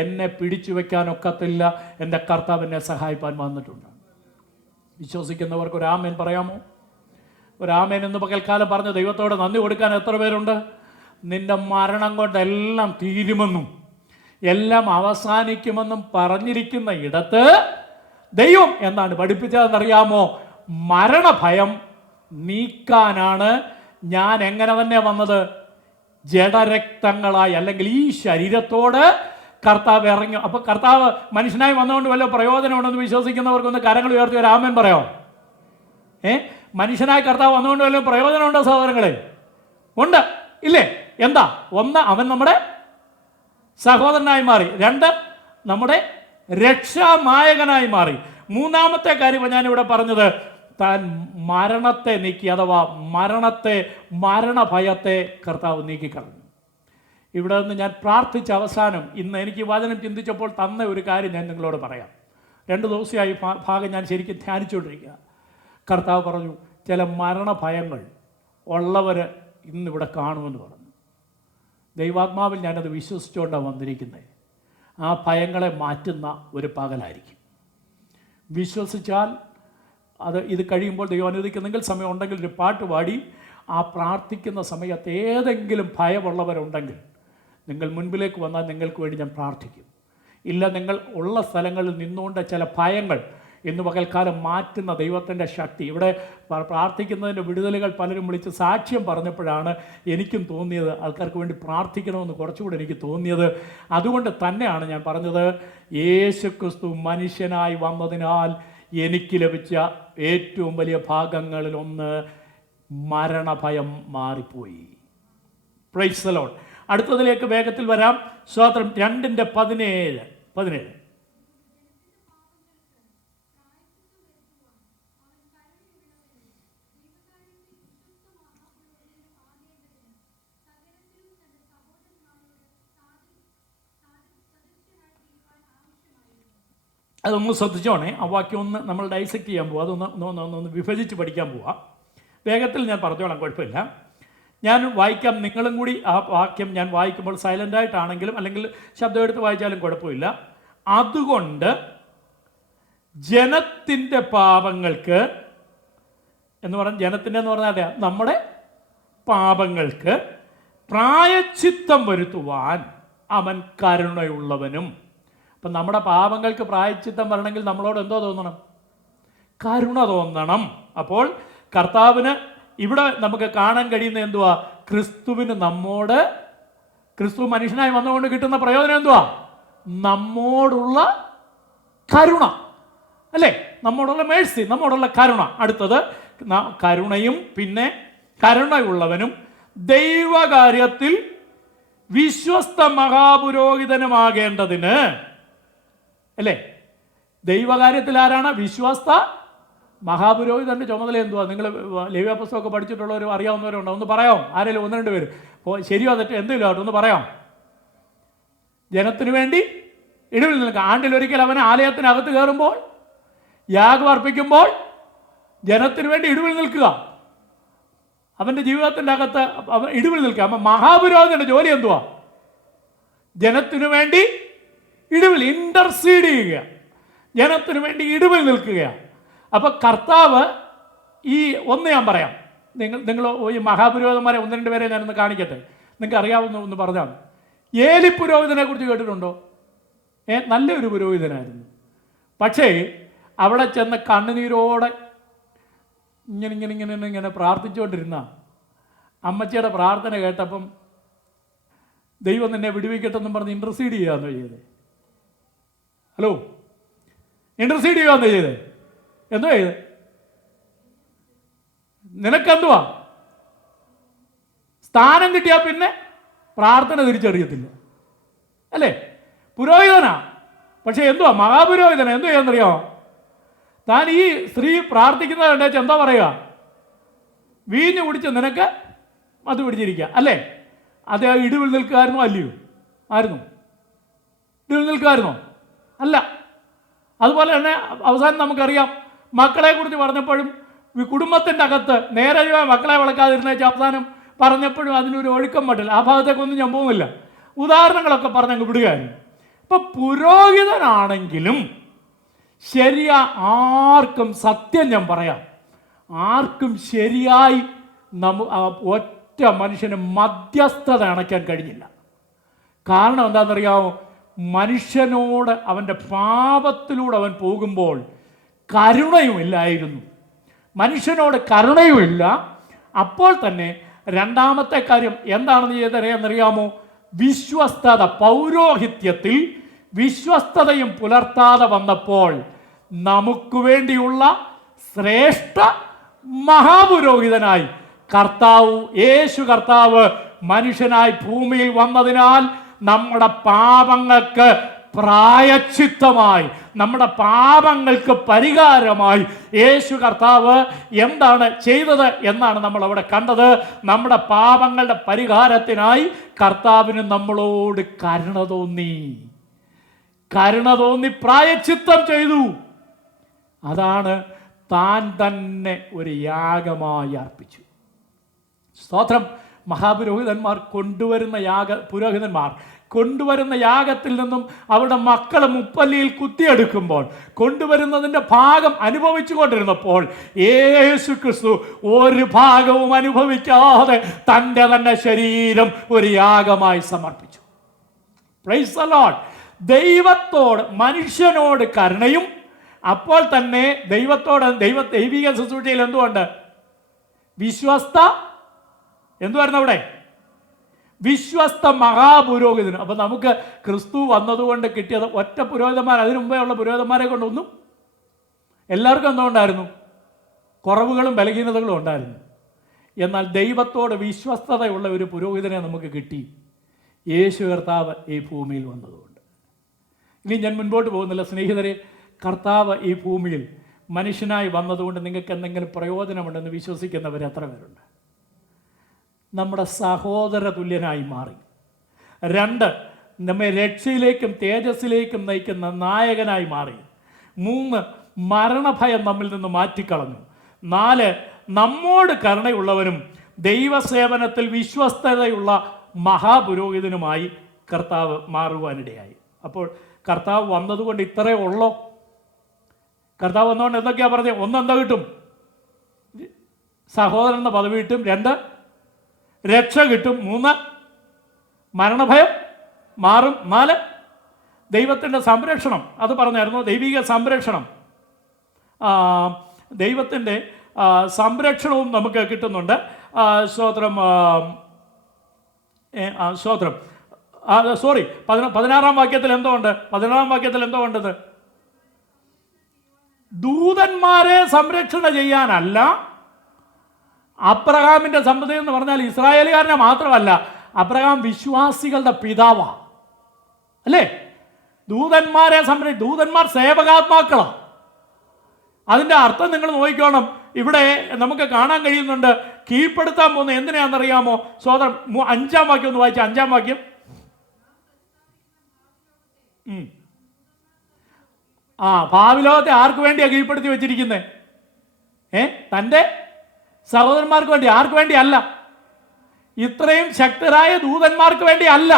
എന്നെ പിടിച്ചു വെക്കാനൊക്കത്തില്ല, എൻ്റെ കർത്താവ് എന്നെ സഹായിപ്പാൻ വന്നിട്ടുണ്ട്. വിശ്വസിക്കുന്നവർക്ക് ഒരു ആമേൻ പറയാമോ? ഒരു ആമേൻ എന്ന് പകൽക്കാലം പറഞ്ഞ് ദൈവത്തോട് നന്ദി കൊടുക്കാൻ എത്ര പേരുണ്ട്? നിന്റെ മരണം കൊണ്ടെല്ലാം തീരുമെന്നും എല്ലാം അവസാനിക്കുമെന്നും പറഞ്ഞിരിക്കുന്ന ഇടത്ത് ദൈവം എന്താണ് പഠിപ്പിച്ചതെന്നറിയാമോ? മരണഭയം നീക്കാനാണ് ഞാൻ എങ്ങനെ തന്നെ വന്നത്? ജഡരക്തങ്ങളായി, അല്ലെങ്കിൽ ഈ ശരീരത്തോട് കർത്താവ് ഇറങ്ങി. അപ്പൊ കർത്താവ് മനുഷ്യനായി വന്നുകൊണ്ട് വല്ല പ്രയോജനമുണ്ടെന്ന് വിശ്വസിക്കുന്നവർക്കൊന്ന് കരങ്ങൾ ഉയർത്തി ഒരു ആമേൻ പറയാമോ? മനുഷ്യനായി കർത്താവ് വന്നുകൊണ്ട് വല്ല പ്രയോജനമുണ്ടോ സഹോദരങ്ങളെ? ഉണ്ട്, ഇല്ലേ? എന്താ? ഒന്ന്, അവൻ നമ്മുടെ സഹോദരനായി മാറി. രണ്ട്, നമ്മുടെ രക്ഷാനായകനായി മാറി. മൂന്നാമത്തെ കാര്യം ഞാനിവിടെ പറഞ്ഞത്, താൻ മരണത്തെ നീക്കി, അഥവാ മരണഭയത്തെ കർത്താവ് നീക്കിക്കളഞ്ഞു. ഇവിടെ നിന്ന് ഞാൻ പ്രാർത്ഥിച്ച അവസാനം ഇന്ന് എനിക്ക് വചനം ചിന്തിച്ചപ്പോൾ തന്ന ഒരു കാര്യം ഞാൻ നിങ്ങളോട് പറയാം. 2 ദിവസമായി ഭാഗം ഞാൻ ശരിക്കും ധ്യാനിച്ചുകൊണ്ടിരിക്കുക. കർത്താവ് പറഞ്ഞു, ചില മരണഭയങ്ങൾ ഉള്ളവർ ഇന്നിവിടെ കാണുമെന്ന് പറഞ്ഞു. ദൈവാത്മാവിൽ ഞാനത് വിശ്വസിച്ചുകൊണ്ടാണ് വന്നിരിക്കുന്നത്. ആ ഭയങ്ങളെ മാറ്റുന്ന ഒരു പകലായിരിക്കും. വിശ്വസിച്ചാൽ ഇത് കഴിയുമ്പോൾ ദൈവം അനുവദിക്കുന്നെങ്കിൽ, സമയം ഉണ്ടെങ്കിൽ ഒരു പാട്ട് പാടി ആ പ്രാർത്ഥിക്കുന്ന സമയത്ത് ഏതെങ്കിലും ഭയമുള്ളവരുണ്ടെങ്കിൽ നിങ്ങൾ മുൻപിലേക്ക് വന്നാൽ നിങ്ങൾക്ക് വേണ്ടി ഞാൻ പ്രാർത്ഥിക്കും. ഇല്ല, നിങ്ങൾ ഉള്ള സ്ഥലങ്ങളിൽ നിന്നുകൊണ്ട് ചില ഭയങ്ങൾ ഇന്ന് പകൽക്കാലം മാറ്റുന്ന ദൈവത്തിൻ്റെ ശക്തി. ഇവിടെ പ്രാർത്ഥിക്കുന്നതിൻ്റെ വിടുതലുകൾ പലരും വിളിച്ച് സാക്ഷ്യം പറഞ്ഞപ്പോഴാണ് എനിക്കും തോന്നിയത്, ആൾക്കാർക്ക് വേണ്ടി പ്രാർത്ഥിക്കണമെന്ന് കുറച്ചുകൂടി എനിക്ക് തോന്നിയത്. അതുകൊണ്ട് തന്നെയാണ് ഞാൻ പറഞ്ഞത്, യേശുക്രിസ്തു മനുഷ്യനായി വന്നതിനാൽ എനിക്ക് ലഭിച്ച ഏറ്റവും വലിയ ഭാഗങ്ങളിലൊന്ന് മരണഭയം മാറിപ്പോയി. Price the Lord. അടുത്തതിലേക്ക് വേഗത്തിൽ വരാം. സ്തോത്രം. 2:17. അതൊന്ന് ശ്രദ്ധിച്ചോണേ. ആ വാക്യം ഒന്ന് നമ്മൾ ഡൈസെക്റ്റ് ചെയ്യാൻ പോവാം. അതൊന്ന് വിഭജിച്ച് പഠിക്കാൻ പോവാം. വേഗത്തിൽ ഞാൻ പറഞ്ഞോളാം, കുഴപ്പമില്ല. ഞാൻ വായിക്കാം. നിങ്ങളും കൂടി ആ വാക്യം ഞാൻ വായിക്കുമ്പോൾ സൈലൻ്റായിട്ടാണെങ്കിലും അല്ലെങ്കിൽ ശബ്ദം എടുത്ത് വായിച്ചാലും കുഴപ്പമില്ല. അതുകൊണ്ട് ജനത്തിൻ്റെ പാപങ്ങൾക്ക് എന്ന് പറഞ്ഞാൽ, ജനത്തിൻ്റെ എന്ന് പറഞ്ഞാൽ നമ്മുടെ പാപങ്ങൾക്ക് പ്രായശ്ചിത്തം വരുത്തുവാൻ അവൻ കരുണയുള്ളവനും. അപ്പം നമ്മുടെ പാപങ്ങൾക്ക് പ്രായശ്ചിത്തം വരണമെങ്കിൽ നമ്മളോട് എന്തോ തോന്നണം? കരുണ തോന്നണം. അപ്പോൾ കർത്താവിന് ഇവിടെ നമുക്ക് കാണാൻ കഴിയുന്ന എന്തുവാ? ക്രിസ്തുവിന് നമ്മോട്, ക്രിസ്തു മനുഷ്യനായി വന്നുകൊണ്ട് കിട്ടുന്ന പ്രയോജനം എന്തുവാ? നമ്മോടുള്ള കരുണ, അല്ലേ? നമ്മോടുള്ള മേഴ്സി, നമ്മോടുള്ള കരുണ. അടുത്തത് കരുണയും പിന്നെ കരുണയുള്ളവനും ദൈവകാര്യത്തിൽ വിശ്വസ്ത മഹാപുരോഹിതനുമാകേണ്ടതിന്, അല്ലേ? ദൈവകാര്യത്തിൽ ആരാണ്? വിശ്വസ്ത മഹാപുരോഹിതൻ്റെ ചുമതല എന്തുവാ? നിങ്ങൾ ലേവ്യ പുസ്തകമൊക്കെ പഠിച്ചിട്ടുള്ളവർ അറിയാവുന്നവരുണ്ടോ? ഒന്ന് പറയാം. ആരെങ്കിലും 1-2 പേര് ശരിയോ തെറ്റോ എന്തെങ്കിലും ആവട്ടെ ഒന്ന് പറയാം. ജനത്തിനു വേണ്ടി ഇടിവിൽ നിൽക്കുക. ആണ്ടിലൊരിക്കൽ അവൻ ആലയത്തിനകത്ത് കയറുമ്പോൾ, യാഗം അർപ്പിക്കുമ്പോൾ ജനത്തിനു വേണ്ടി ഇടിവിൽ നിൽക്കുക. അവൻ്റെ ജീവിതത്തിൻ്റെ അകത്ത് അവൻ ഇടിവിൽ നിൽക്കുക. അപ്പം മഹാപുരോഹിതൻ്റെ ജോലി എന്തുവാ? ജനത്തിനു വേണ്ടി ഇടിവിൽ ഇൻ്റർസീഡ് ചെയ്യുക, ജനത്തിനു വേണ്ടി ഇടിവിൽ നിൽക്കുകയാണ്. അപ്പോൾ കർത്താവ് ഈ ഒന്ന് ഞാൻ പറയാം. നിങ്ങൾ ഈ മഹാപുരോഹിതന്മാരെ 1-2 പേരെ ഞാനൊന്ന് കാണിക്കട്ടെ. നിങ്ങൾക്ക് അറിയാവുന്ന ഒന്ന് പറഞ്ഞാൽ. ഏലി പുരോഹിതനെ കുറിച്ച് കേട്ടിട്ടുണ്ടോ? നല്ലൊരു പുരോഹിതനായിരുന്നു. പക്ഷേ അവിടെ ചെന്ന് കണ്ണുനീരോടെ ഇങ്ങനെ പ്രാർത്ഥിച്ചുകൊണ്ടിരുന്ന അമ്മച്ചിയുടെ പ്രാർത്ഥന കേട്ടപ്പം ദൈവം നിന്നെ വിടുവിക്കട്ടെന്നും പറഞ്ഞ് ഇൻ്റർസീഡ് ചെയ്യാമെന്നോ ചെയ്തേ? ഹലോ, ഇൻ്റർസീഡ് ചെയ്യാമെന്നോ ചെയ്തേ? എന്തോ ചെയ്ത്? നിനക്കെന്തുവാ? സ്ഥാനം കിട്ടിയാൽ പിന്നെ പ്രാർത്ഥന തിരിച്ചറിയത്തില്ല, അല്ലേ? പുരോഹിതനാ, പക്ഷെ എന്തുവാ? മഹാപുരോഹിതന. എന്തു ചെയ്യാന്നറിയാമോ? താൻ ഈ സ്ത്രീ പ്രാർത്ഥിക്കുന്നത് കണ്ടേച്ച് എന്താ പറയുക? വീഞ്ഞു കുടിച്ച് നിനക്ക് അത് പിടിച്ചിരിക്കുക, അല്ലേ? അത് ഇടിവിൽ നിൽക്കുമായിരുന്നോ? അല്ലയോ? ആയിരുന്നു? ഇടിവിൽ നിൽക്കുമായിരുന്നോ? അല്ല. അതുപോലെ തന്നെ അവസാനം നമുക്കറിയാം, മക്കളെ കുറിച്ച് പറഞ്ഞപ്പോഴും കുടുംബത്തിൻ്റെ അകത്ത് നേരെ മക്കളെ വളർക്കാതിരുന്നേച്ച് അവസാനം പറഞ്ഞപ്പോഴും അതിനൊരു ഒഴുക്കം പറ്റില്ല. ആ ഭാഗത്തേക്കൊന്നും ഞാൻ പോകുന്നില്ല. ഉദാഹരണങ്ങളൊക്കെ പറഞ്ഞങ്ങ് വിടുകയായിരുന്നു. ഇപ്പം പുരോഹിതനാണെങ്കിലും ശരിയാ, ആർക്കും സത്യം ഞാൻ പറയാം, ആർക്കും ശരിയായി ഒറ്റ മനുഷ്യന് മധ്യസ്ഥത അണയ്ക്കാൻ കഴിഞ്ഞില്ല. കാരണം എന്താണെന്നറിയാമോ? മനുഷ്യനോട് അവൻ്റെ പാപത്തിലൂടെ അവൻ പോകുമ്പോൾ കരുണയുമില്ലായിരുന്നു. മനുഷ്യനോട് കരുണയുമില്ല. അപ്പോൾ തന്നെ രണ്ടാമത്തെ കാര്യം എന്താണെന്ന് ചെയ്തറിയാമെന്നറിയാമോ? വിശ്വസ്തത. പൗരോഹിത്യത്തിൽ വിശ്വസ്തതയും പുലർത്താതെ വന്നപ്പോൾ നമുക്ക് വേണ്ടിയുള്ള ശ്രേഷ്ഠ മഹാപുരോഹിതനായി കർത്താവ്, യേശു കർത്താവ് മനുഷ്യനായി ഭൂമിയിൽ വന്നതിനാൽ നമ്മുടെ പാപങ്ങൾക്ക് പ്രായശ്ചിത്തമായി, നമ്മുടെ പാപങ്ങൾക്ക് പരിഹാരമായി യേശു കർത്താവ് എന്താണ് ചെയ്തത് എന്നാണ് നമ്മൾ അവിടെ കണ്ടത്. നമ്മുടെ പാപങ്ങളുടെ പരിഹാരത്തിനായി കർത്താവിന് നമ്മളോട് കരുണ തോന്നി പ്രായശ്ചിത്തം ചെയ്തു. അതാണ് താൻ തന്നെ ഒരു യാഗമായി അർപ്പിച്ചു. സ്തോത്രം. മഹാപുരോഹിതന്മാർ കൊണ്ടുവരുന്ന യാഗത്തിൽ നിന്നും അവരുടെ മക്കളെ മുപ്പല്ലിയിൽ കുത്തിയെടുക്കുമ്പോൾ കൊണ്ടുവരുന്നതിൻ്റെ ഭാഗം അനുഭവിച്ചു കൊണ്ടിരുന്നപ്പോൾ യേശു ക്രിസ്തു ഒരു ഭാഗവും അനുഭവിക്കാതെ തൻ്റെ തന്നെ ശരീരം ഒരു യാഗമായി സമർപ്പിച്ചു. Price the Lord. ദൈവത്തോട് മനുഷ്യനോട് കരുണയും, അപ്പോൾ തന്നെ ദൈവത്തോട് ദൈവിക ശുശ്രൂഷയിൽ എന്തുകൊണ്ട് വിശ്വസ്ത എന്തുവായിരുന്നു അവിടെ? വിശ്വസ്ത മഹാപുരോഹിതനും. അപ്പം നമുക്ക് ക്രിസ്തു വന്നതുകൊണ്ട് കിട്ടിയത് ഒറ്റ പുരോഹിതന്മാർ, അതിനു മുമ്പേ ഉള്ള പുരോഹിതന്മാരെ കൊണ്ടൊന്നും എല്ലാവർക്കും എന്തുകൊണ്ടായിരുന്നു? കുറവുകളും ബലഹീനതകളും ഉണ്ടായിരുന്നു. എന്നാൽ ദൈവത്തോട് വിശ്വസ്തതയുള്ള ഒരു പുരോഹിതനെ നമുക്ക് കിട്ടി, യേശു കർത്താവ് ഈ ഭൂമിയിൽ വന്നതുകൊണ്ട്. ഇനി ഞാൻ മുൻപോട്ട് പോകുന്നില്ല സ്നേഹിതരെ. കർത്താവ് ഈ ഭൂമിയിൽ മനുഷ്യനായി വന്നതുകൊണ്ട് നിങ്ങൾക്ക് എന്തെങ്കിലും പ്രയോജനമുണ്ടെന്ന് വിശ്വസിക്കുന്നവർ എത്ര പേരുണ്ട്? നമ്മുടെ സഹോദര തുല്യനായി മാറി. 2, നമ്മെ രക്ഷയിലേക്കും തേജസ്സിലേക്കും നയിക്കുന്ന നായകനായി മാറി. 3, മരണഭയം നമ്മിൽ നിന്ന് മാറ്റിക്കളഞ്ഞു. 4, നമ്മോട് കരുണയുള്ളവനും ദൈവസേവനത്തിൽ വിശ്വസ്തതയുള്ള മഹാപുരോഹിതനുമായി കർത്താവ് മാറുവാനിടയായി. അപ്പോൾ കർത്താവ് വന്നതുകൊണ്ട് ഇത്രയേ ഉള്ളോ? കർത്താവ് വന്നുകൊണ്ട് എന്തൊക്കെയാണ് പറഞ്ഞത്? 1, എന്താ കിട്ടും? സഹോദരൻ എന്ന പദവി കിട്ടും. 2, രക്ഷ കിട്ടും. 3, മരണഭയം മാറും. 4, ദൈവത്തിൻ്റെ സംരക്ഷണം. അത് പറഞ്ഞായിരുന്നു, ദൈവിക സംരക്ഷണം. ദൈവത്തിൻ്റെ സംരക്ഷണവും നമുക്ക് കിട്ടുന്നുണ്ട്. സ്തോത്രം. 16-ാം വാക്യത്തിൽ എന്തോ ഉണ്ട്? 16-ാം വാക്യത്തിൽ എന്തോ ഉണ്ടത്? ദൂതന്മാരെ സംരക്ഷണ ചെയ്യാനല്ല, അബ്രഹാമിൻ്റെ സന്തതി എന്ന് പറഞ്ഞാൽ ഇസ്രായേലുകാരനെ മാത്രമല്ല, അബ്രഹാം വിശ്വാസികളുടെ പിതാവാണ്, അല്ലേ? ദൂതന്മാരെ ദൂതന്മാർ സേവകാത്മാക്കളാണ്. അതിൻ്റെ അർത്ഥം നിങ്ങൾ നോക്കിക്കോണം. ഇവിടെ നമുക്ക് കാണാൻ കഴിയുന്നുണ്ട്. കീഴ്പ്പെടുത്താൻ പോകുന്ന എന്തിനാണെന്നറിയാമോ? സോദരൻ 5-ാം വാക്യം ഒന്ന് വായിച്ച. 5-ാം വാക്യം. ഭാവിലോകത്തെ ആർക്ക് വേണ്ടിയാണ് കീഴ്പ്പെടുത്തി വെച്ചിരിക്കുന്നത്? തൻ്റെ സഹോദരന്മാർക്ക് വേണ്ടി. ആർക്ക് വേണ്ടി അല്ല? ഇത്രയും ശക്തരായ ദൂതന്മാർക്ക് വേണ്ടി അല്ല.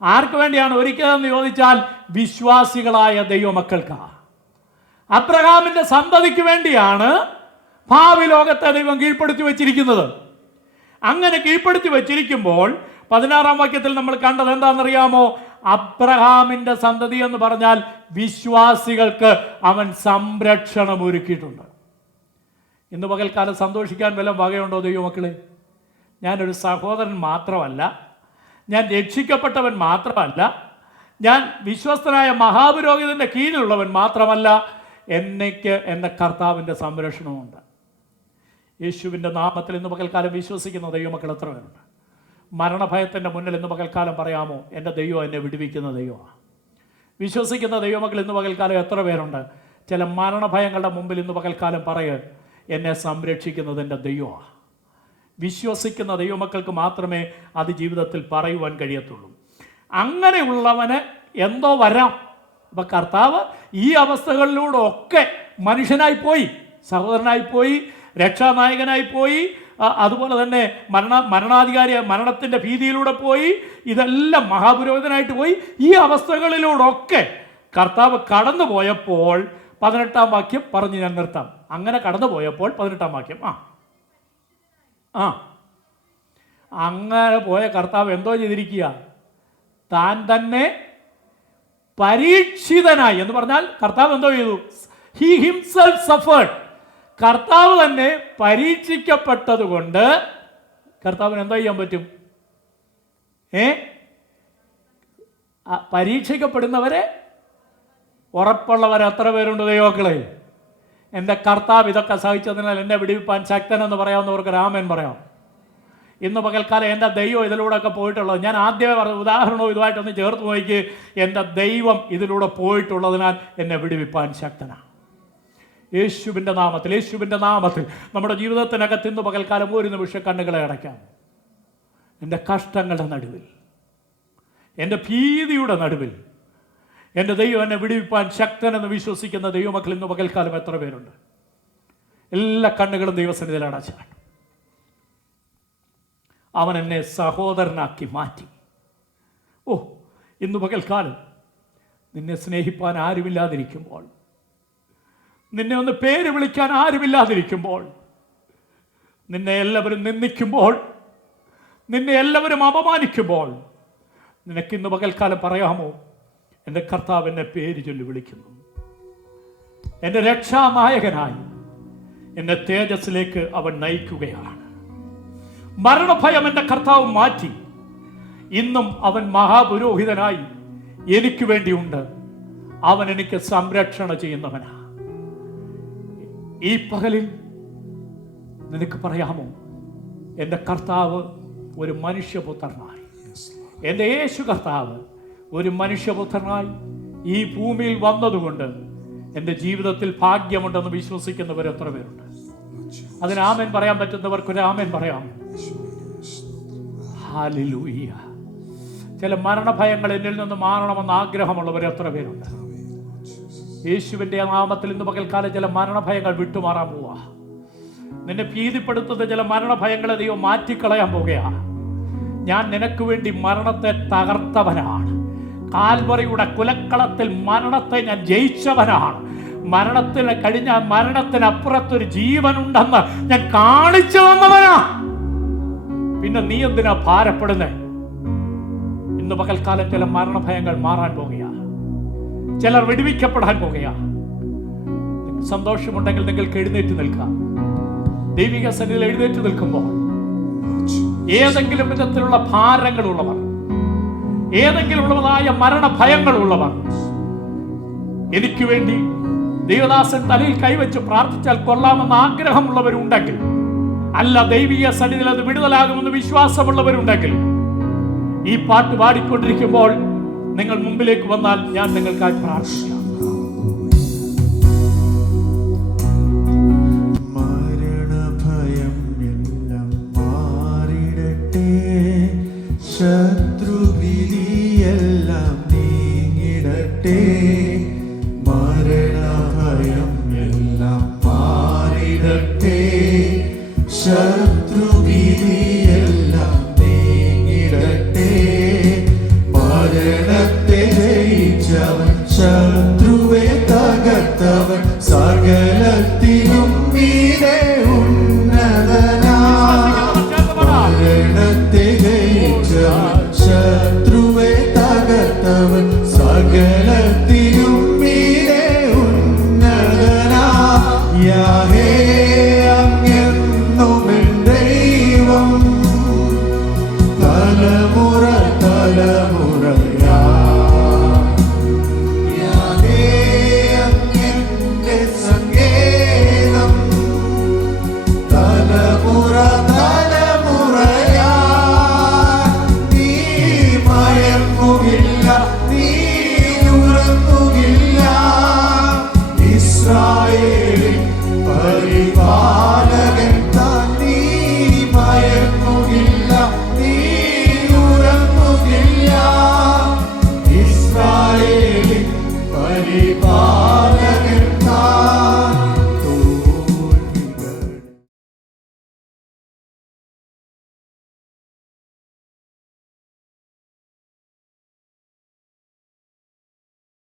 ആർക്ക് വേണ്ടിയാണ്? ഒരിക്കലെന്ന് ചോദിച്ചാൽ വിശ്വാസികളായ ദൈവമക്കൾക്കാണ്. അബ്രഹാമിൻ്റെ സന്തതിക്ക് വേണ്ടിയാണ് ഭാവി ലോകത്തെ ദൈവം കീഴ്പ്പെടുത്തി വച്ചിരിക്കുന്നത്. അങ്ങനെ കീഴ്പ്പെടുത്തി വച്ചിരിക്കുമ്പോൾ 16-ാം വാക്യത്തിൽ നമ്മൾ കണ്ടത് എന്താണെന്നറിയാമോ? അബ്രഹാമിൻ്റെ സന്തതി എന്ന് പറഞ്ഞാൽ വിശ്വാസികൾക്ക് അവൻ സംരക്ഷണം ഒരുക്കിയിട്ടുണ്ട്. ഇന്ന് പകൽക്കാലം സന്തോഷിക്കാൻ വല്ല വകയുണ്ടോ ദൈവമക്കളെ? ഞാനൊരു സഹോദരൻ മാത്രമല്ല, ഞാൻ രക്ഷിക്കപ്പെട്ടവൻ മാത്രമല്ല, ഞാൻ വിശ്വസ്തനായ മഹാപുരോഹിതൻ്റെ കീഴിലുള്ളവൻ മാത്രമല്ല, എന്നേക്ക് എൻ്റെ കർത്താവിൻ്റെ സംരക്ഷണമുണ്ട്. യേശുവിൻ്റെ നാമത്തിൽ ഇന്ന് പകൽക്കാലം വിശ്വസിക്കുന്ന ദൈവമക്കൾ എത്ര പേരുണ്ട്? മരണഭയത്തിൻ്റെ മുന്നിൽ ഇന്ന് പകൽക്കാലം പറയാമോ, എൻ്റെ ദൈവം എന്നെ വിടുവിക്കുന്ന ദൈവമാണ്? വിശ്വസിക്കുന്ന ദൈവമക്കൾ ഇന്ന് പകൽക്കാലം എത്ര പേരുണ്ട്? ചില മരണഭയങ്ങളുടെ മുമ്പിൽ ഇന്ന് പകൽക്കാലം എന്നെ സംരക്ഷിക്കുന്നത് എൻ്റെ ദൈവമാണ്. വിശ്വസിക്കുന്ന ദൈവമക്കൾക്ക് മാത്രമേ അത് ജീവിതത്തിൽ പറയുവാൻ കഴിയത്തുള്ളൂ. അങ്ങനെയുള്ളവന് എന്തോ വരാം. അപ്പം കർത്താവ് ഈ അവസ്ഥകളിലൂടെ ഒക്കെ മനുഷ്യനായിപ്പോയി, സഹോദരനായിപ്പോയി, രക്ഷാനായകനായിപ്പോയി, അതുപോലെ തന്നെ മരണത്തിൻ്റെ ഭീതിയിലൂടെ പോയി, ഇതെല്ലാം മഹാപുരോഹിതനായിട്ട് പോയി. ഈ അവസ്ഥകളിലൂടെയൊക്കെ കർത്താവ് കടന്നു പോയപ്പോൾ 18-ാം വാക്യം പറഞ്ഞ് ഞാൻ നിർത്താം. അങ്ങനെ കടന്നു പോയപ്പോൾ 18-ാം വാക്യം. അങ്ങനെ പോയ കർത്താവ് എന്തോ ചെയ്തിരിക്കുക? താൻ തന്നെ പരീക്ഷിതനായി എന്ന് പറഞ്ഞാൽ കർത്താവ് എന്തോ ചെയ്തു? He himself suffered. കർത്താവ് തന്നെ പരീക്ഷിക്കപ്പെട്ടത് കൊണ്ട് കർത്താവിന് എന്തോ ചെയ്യാൻ പറ്റും? പരീക്ഷിക്കപ്പെടുന്നവരെ ഉറപ്പുള്ളവർ എത്ര പേരുണ്ട് ദൈവമക്കളെ? എൻ്റെ കർത്താവ് ഇതൊക്കെ സഹിച്ചതിനാൽ എന്നെ വിടിവിപ്പാൻ ശക്തനെന്ന് പറയാവുന്നവർക്ക് രാമൻ പറയാം. ഇന്ന് പകൽക്കാലം എൻ്റെ ദൈവം ഇതിലൂടെയൊക്കെ പോയിട്ടുള്ളത്, ഞാൻ ആദ്യമേ പറഞ്ഞ ഉദാഹരണവും ഇതുമായിട്ടൊന്ന് ചേർത്ത് നോക്കി. എൻ്റെ ദൈവം ഇതിലൂടെ പോയിട്ടുള്ളതിനാൽ എന്നെ വിടുവിപ്പാൻ ശക്തനാണ്. യേശുവിൻ്റെ നാമത്തിൽ നമ്മുടെ ജീവിതത്തിനകത്ത് ഇന്ന് പകൽക്കാലം ഒരു നിമിഷം കണ്ണുകളെ അടയ്ക്കാം. എൻ്റെ കഷ്ടങ്ങളുടെ നടുവിൽ, എൻ്റെ ഭീതിയുടെ നടുവിൽ എൻ്റെ ദൈവം എന്നെ വിടുവിപ്പാൻ ശക്തനെന്ന് വിശ്വസിക്കുന്ന ദൈവമക്കൾ ഇന്ന് പകൽക്കാലം എത്ര പേരുണ്ട്? എല്ലാ കണ്ണുകളും ദൈവസന്നിധിയിൽ അടച്ചാണ്. അവൻ എന്നെ സഹോദരനാക്കി മാറ്റി. ഇന്ന് പകൽക്കാലം നിന്നെ സ്നേഹിപ്പാൻ ആരുമില്ലാതിരിക്കുമ്പോൾ, നിന്നെ ഒന്ന് പേര് വിളിക്കാൻ ആരുമില്ലാതിരിക്കുമ്പോൾ, നിന്നെ എല്ലാവരും നിന്ദിക്കുമ്പോൾ, നിന്നെ എല്ലാവരും അപമാനിക്കുമ്പോൾ, നിനക്കിന്ന് പകൽക്കാലം പറയാമോ, എൻ്റെ കർത്താവ് എന്നെ പേര് ചൊല്ലി വിളിക്കുന്നു. എൻ്റെ രക്ഷാനായകനായി എന്നെ തേജസ്സിലേക്ക് അവൻ നയിക്കുകയാണ്. മരണഭയം എൻ്റെ കർത്താവ് മാറ്റി. ഇന്നും അവൻ മഹാപുരോഹിതനായി എനിക്ക് വേണ്ടിയുണ്ട്. അവൻ എനിക്ക് സംരക്ഷണ ചെയ്യുന്നവനാ. ഈ പകലിൽ നിനക്ക് പറയാമോ, എൻ്റെ കർത്താവ് ഒരു മനുഷ്യപുത്രനായി, എൻ്റെ യേശു കർത്താവ് ഒരു മനുഷ്യപുത്രനായി ഈ ഭൂമിയിൽ വന്നതുകൊണ്ട് എൻ്റെ ജീവിതത്തിൽ ഭാഗ്യമുണ്ടെന്ന് വിശ്വസിക്കുന്നവർ എത്ര പേരുണ്ട്? അതിന് ആമേൻ പറയാൻ പറ്റുന്നവർക്കൊരു ആമേൻ പറയാം. ഹല്ലേലൂയ. ചില മരണഭയങ്ങൾ എന്നിൽ നിന്ന് മാറണമെന്ന് ആഗ്രഹമുള്ളവർ എത്ര പേരുണ്ട്? യേശുവിൻ്റെ നാമത്തിൽ ഇന്ന് പകൽക്കാലം ചില മരണഭയങ്ങൾ വിട്ടുമാറാൻ പോവാ. നിന്നെ ഭീതിപ്പെടുത്തുന്ന ചില മരണഭയങ്ങളെ ദൈവം മാറ്റിക്കളയാൻ പോകുകയാണ്. ഞാൻ നിനക്ക് വേണ്ടി മരണത്തെ തകർത്തവനാണ്. കാൽവറിയുടെ കുലക്കളത്തിൽ മരണത്തെ ഞാൻ ജയിച്ചവനാണ്. മരണത്തിന് കഴിഞ്ഞ മരണത്തിനപ്പുറത്തൊരു ജീവനുണ്ടെന്ന് ഞാൻ കാണിച്ചു തന്നവനാ. പിന്നെ നീ എന്തിനാ ഭാരപ്പെടുന്നേ? ഇന്ന് പകൽക്കാലം ചില മരണഭയങ്ങൾ മാറാൻ പോകുകയാ. ചിലർ വിടുവിക്കപ്പെടാൻ പോകുകയാ. സന്തോഷമുണ്ടെങ്കിൽ നിങ്ങൾക്ക് എഴുന്നേറ്റ് നിൽക്കാം. ദൈവിക സന്നിധിയിൽ എഴുന്നേറ്റ് നിൽക്കുമ്പോൾ ഏതെങ്കിലും വിധത്തിലുള്ള ഭാരങ്ങളുള്ളവർ, ഏതെങ്കിലും ഉള്ളതായ മരണഭയങ്ങളുള്ളവർ, എനിക്ക് വേണ്ടി ദൈവദാസൻ തലയിൽ കൈവച്ച് പ്രാർത്ഥിച്ചാൽ കൊള്ളാമെന്ന് ആഗ്രഹമുള്ളവരുണ്ടെങ്കിൽ, അല്ല ദൈവിക സന്നിധിയിൽ അത് വിടുതലാകുമെന്ന് വിശ്വാസമുള്ളവരുണ്ടെങ്കിൽ, ഈ പാട്ട് പാടിക്കൊണ്ടിരിക്കുമ്പോൾ നിങ്ങൾ മുമ്പിലേക്ക് വന്നാൽ ഞാൻ നിങ്ങൾക്കായി പ്രാർത്ഥിക്കാം. മരണഭയം എല്ലാം മാറിടട്ടെ, ശത്രുവിധിയെല്ലാം നീങ്ങിടട്ടെ. മരണഭയം എല്ലാം മാറിടട്ടെ, ശത്രുവിധിയെല്ലാം നീങ്ങിടട്ടെ. മരണത്തെ ജയിച്ചവൻ, ശത്രുവെ തകർത്തവൻ, സകലത്തിനും മീതെ ഉന്നതനാ. മരണത്തെ ജയിച്ചവൻ, ശത്രുവെ തകർത്തവൻ, സകലത്തിൽ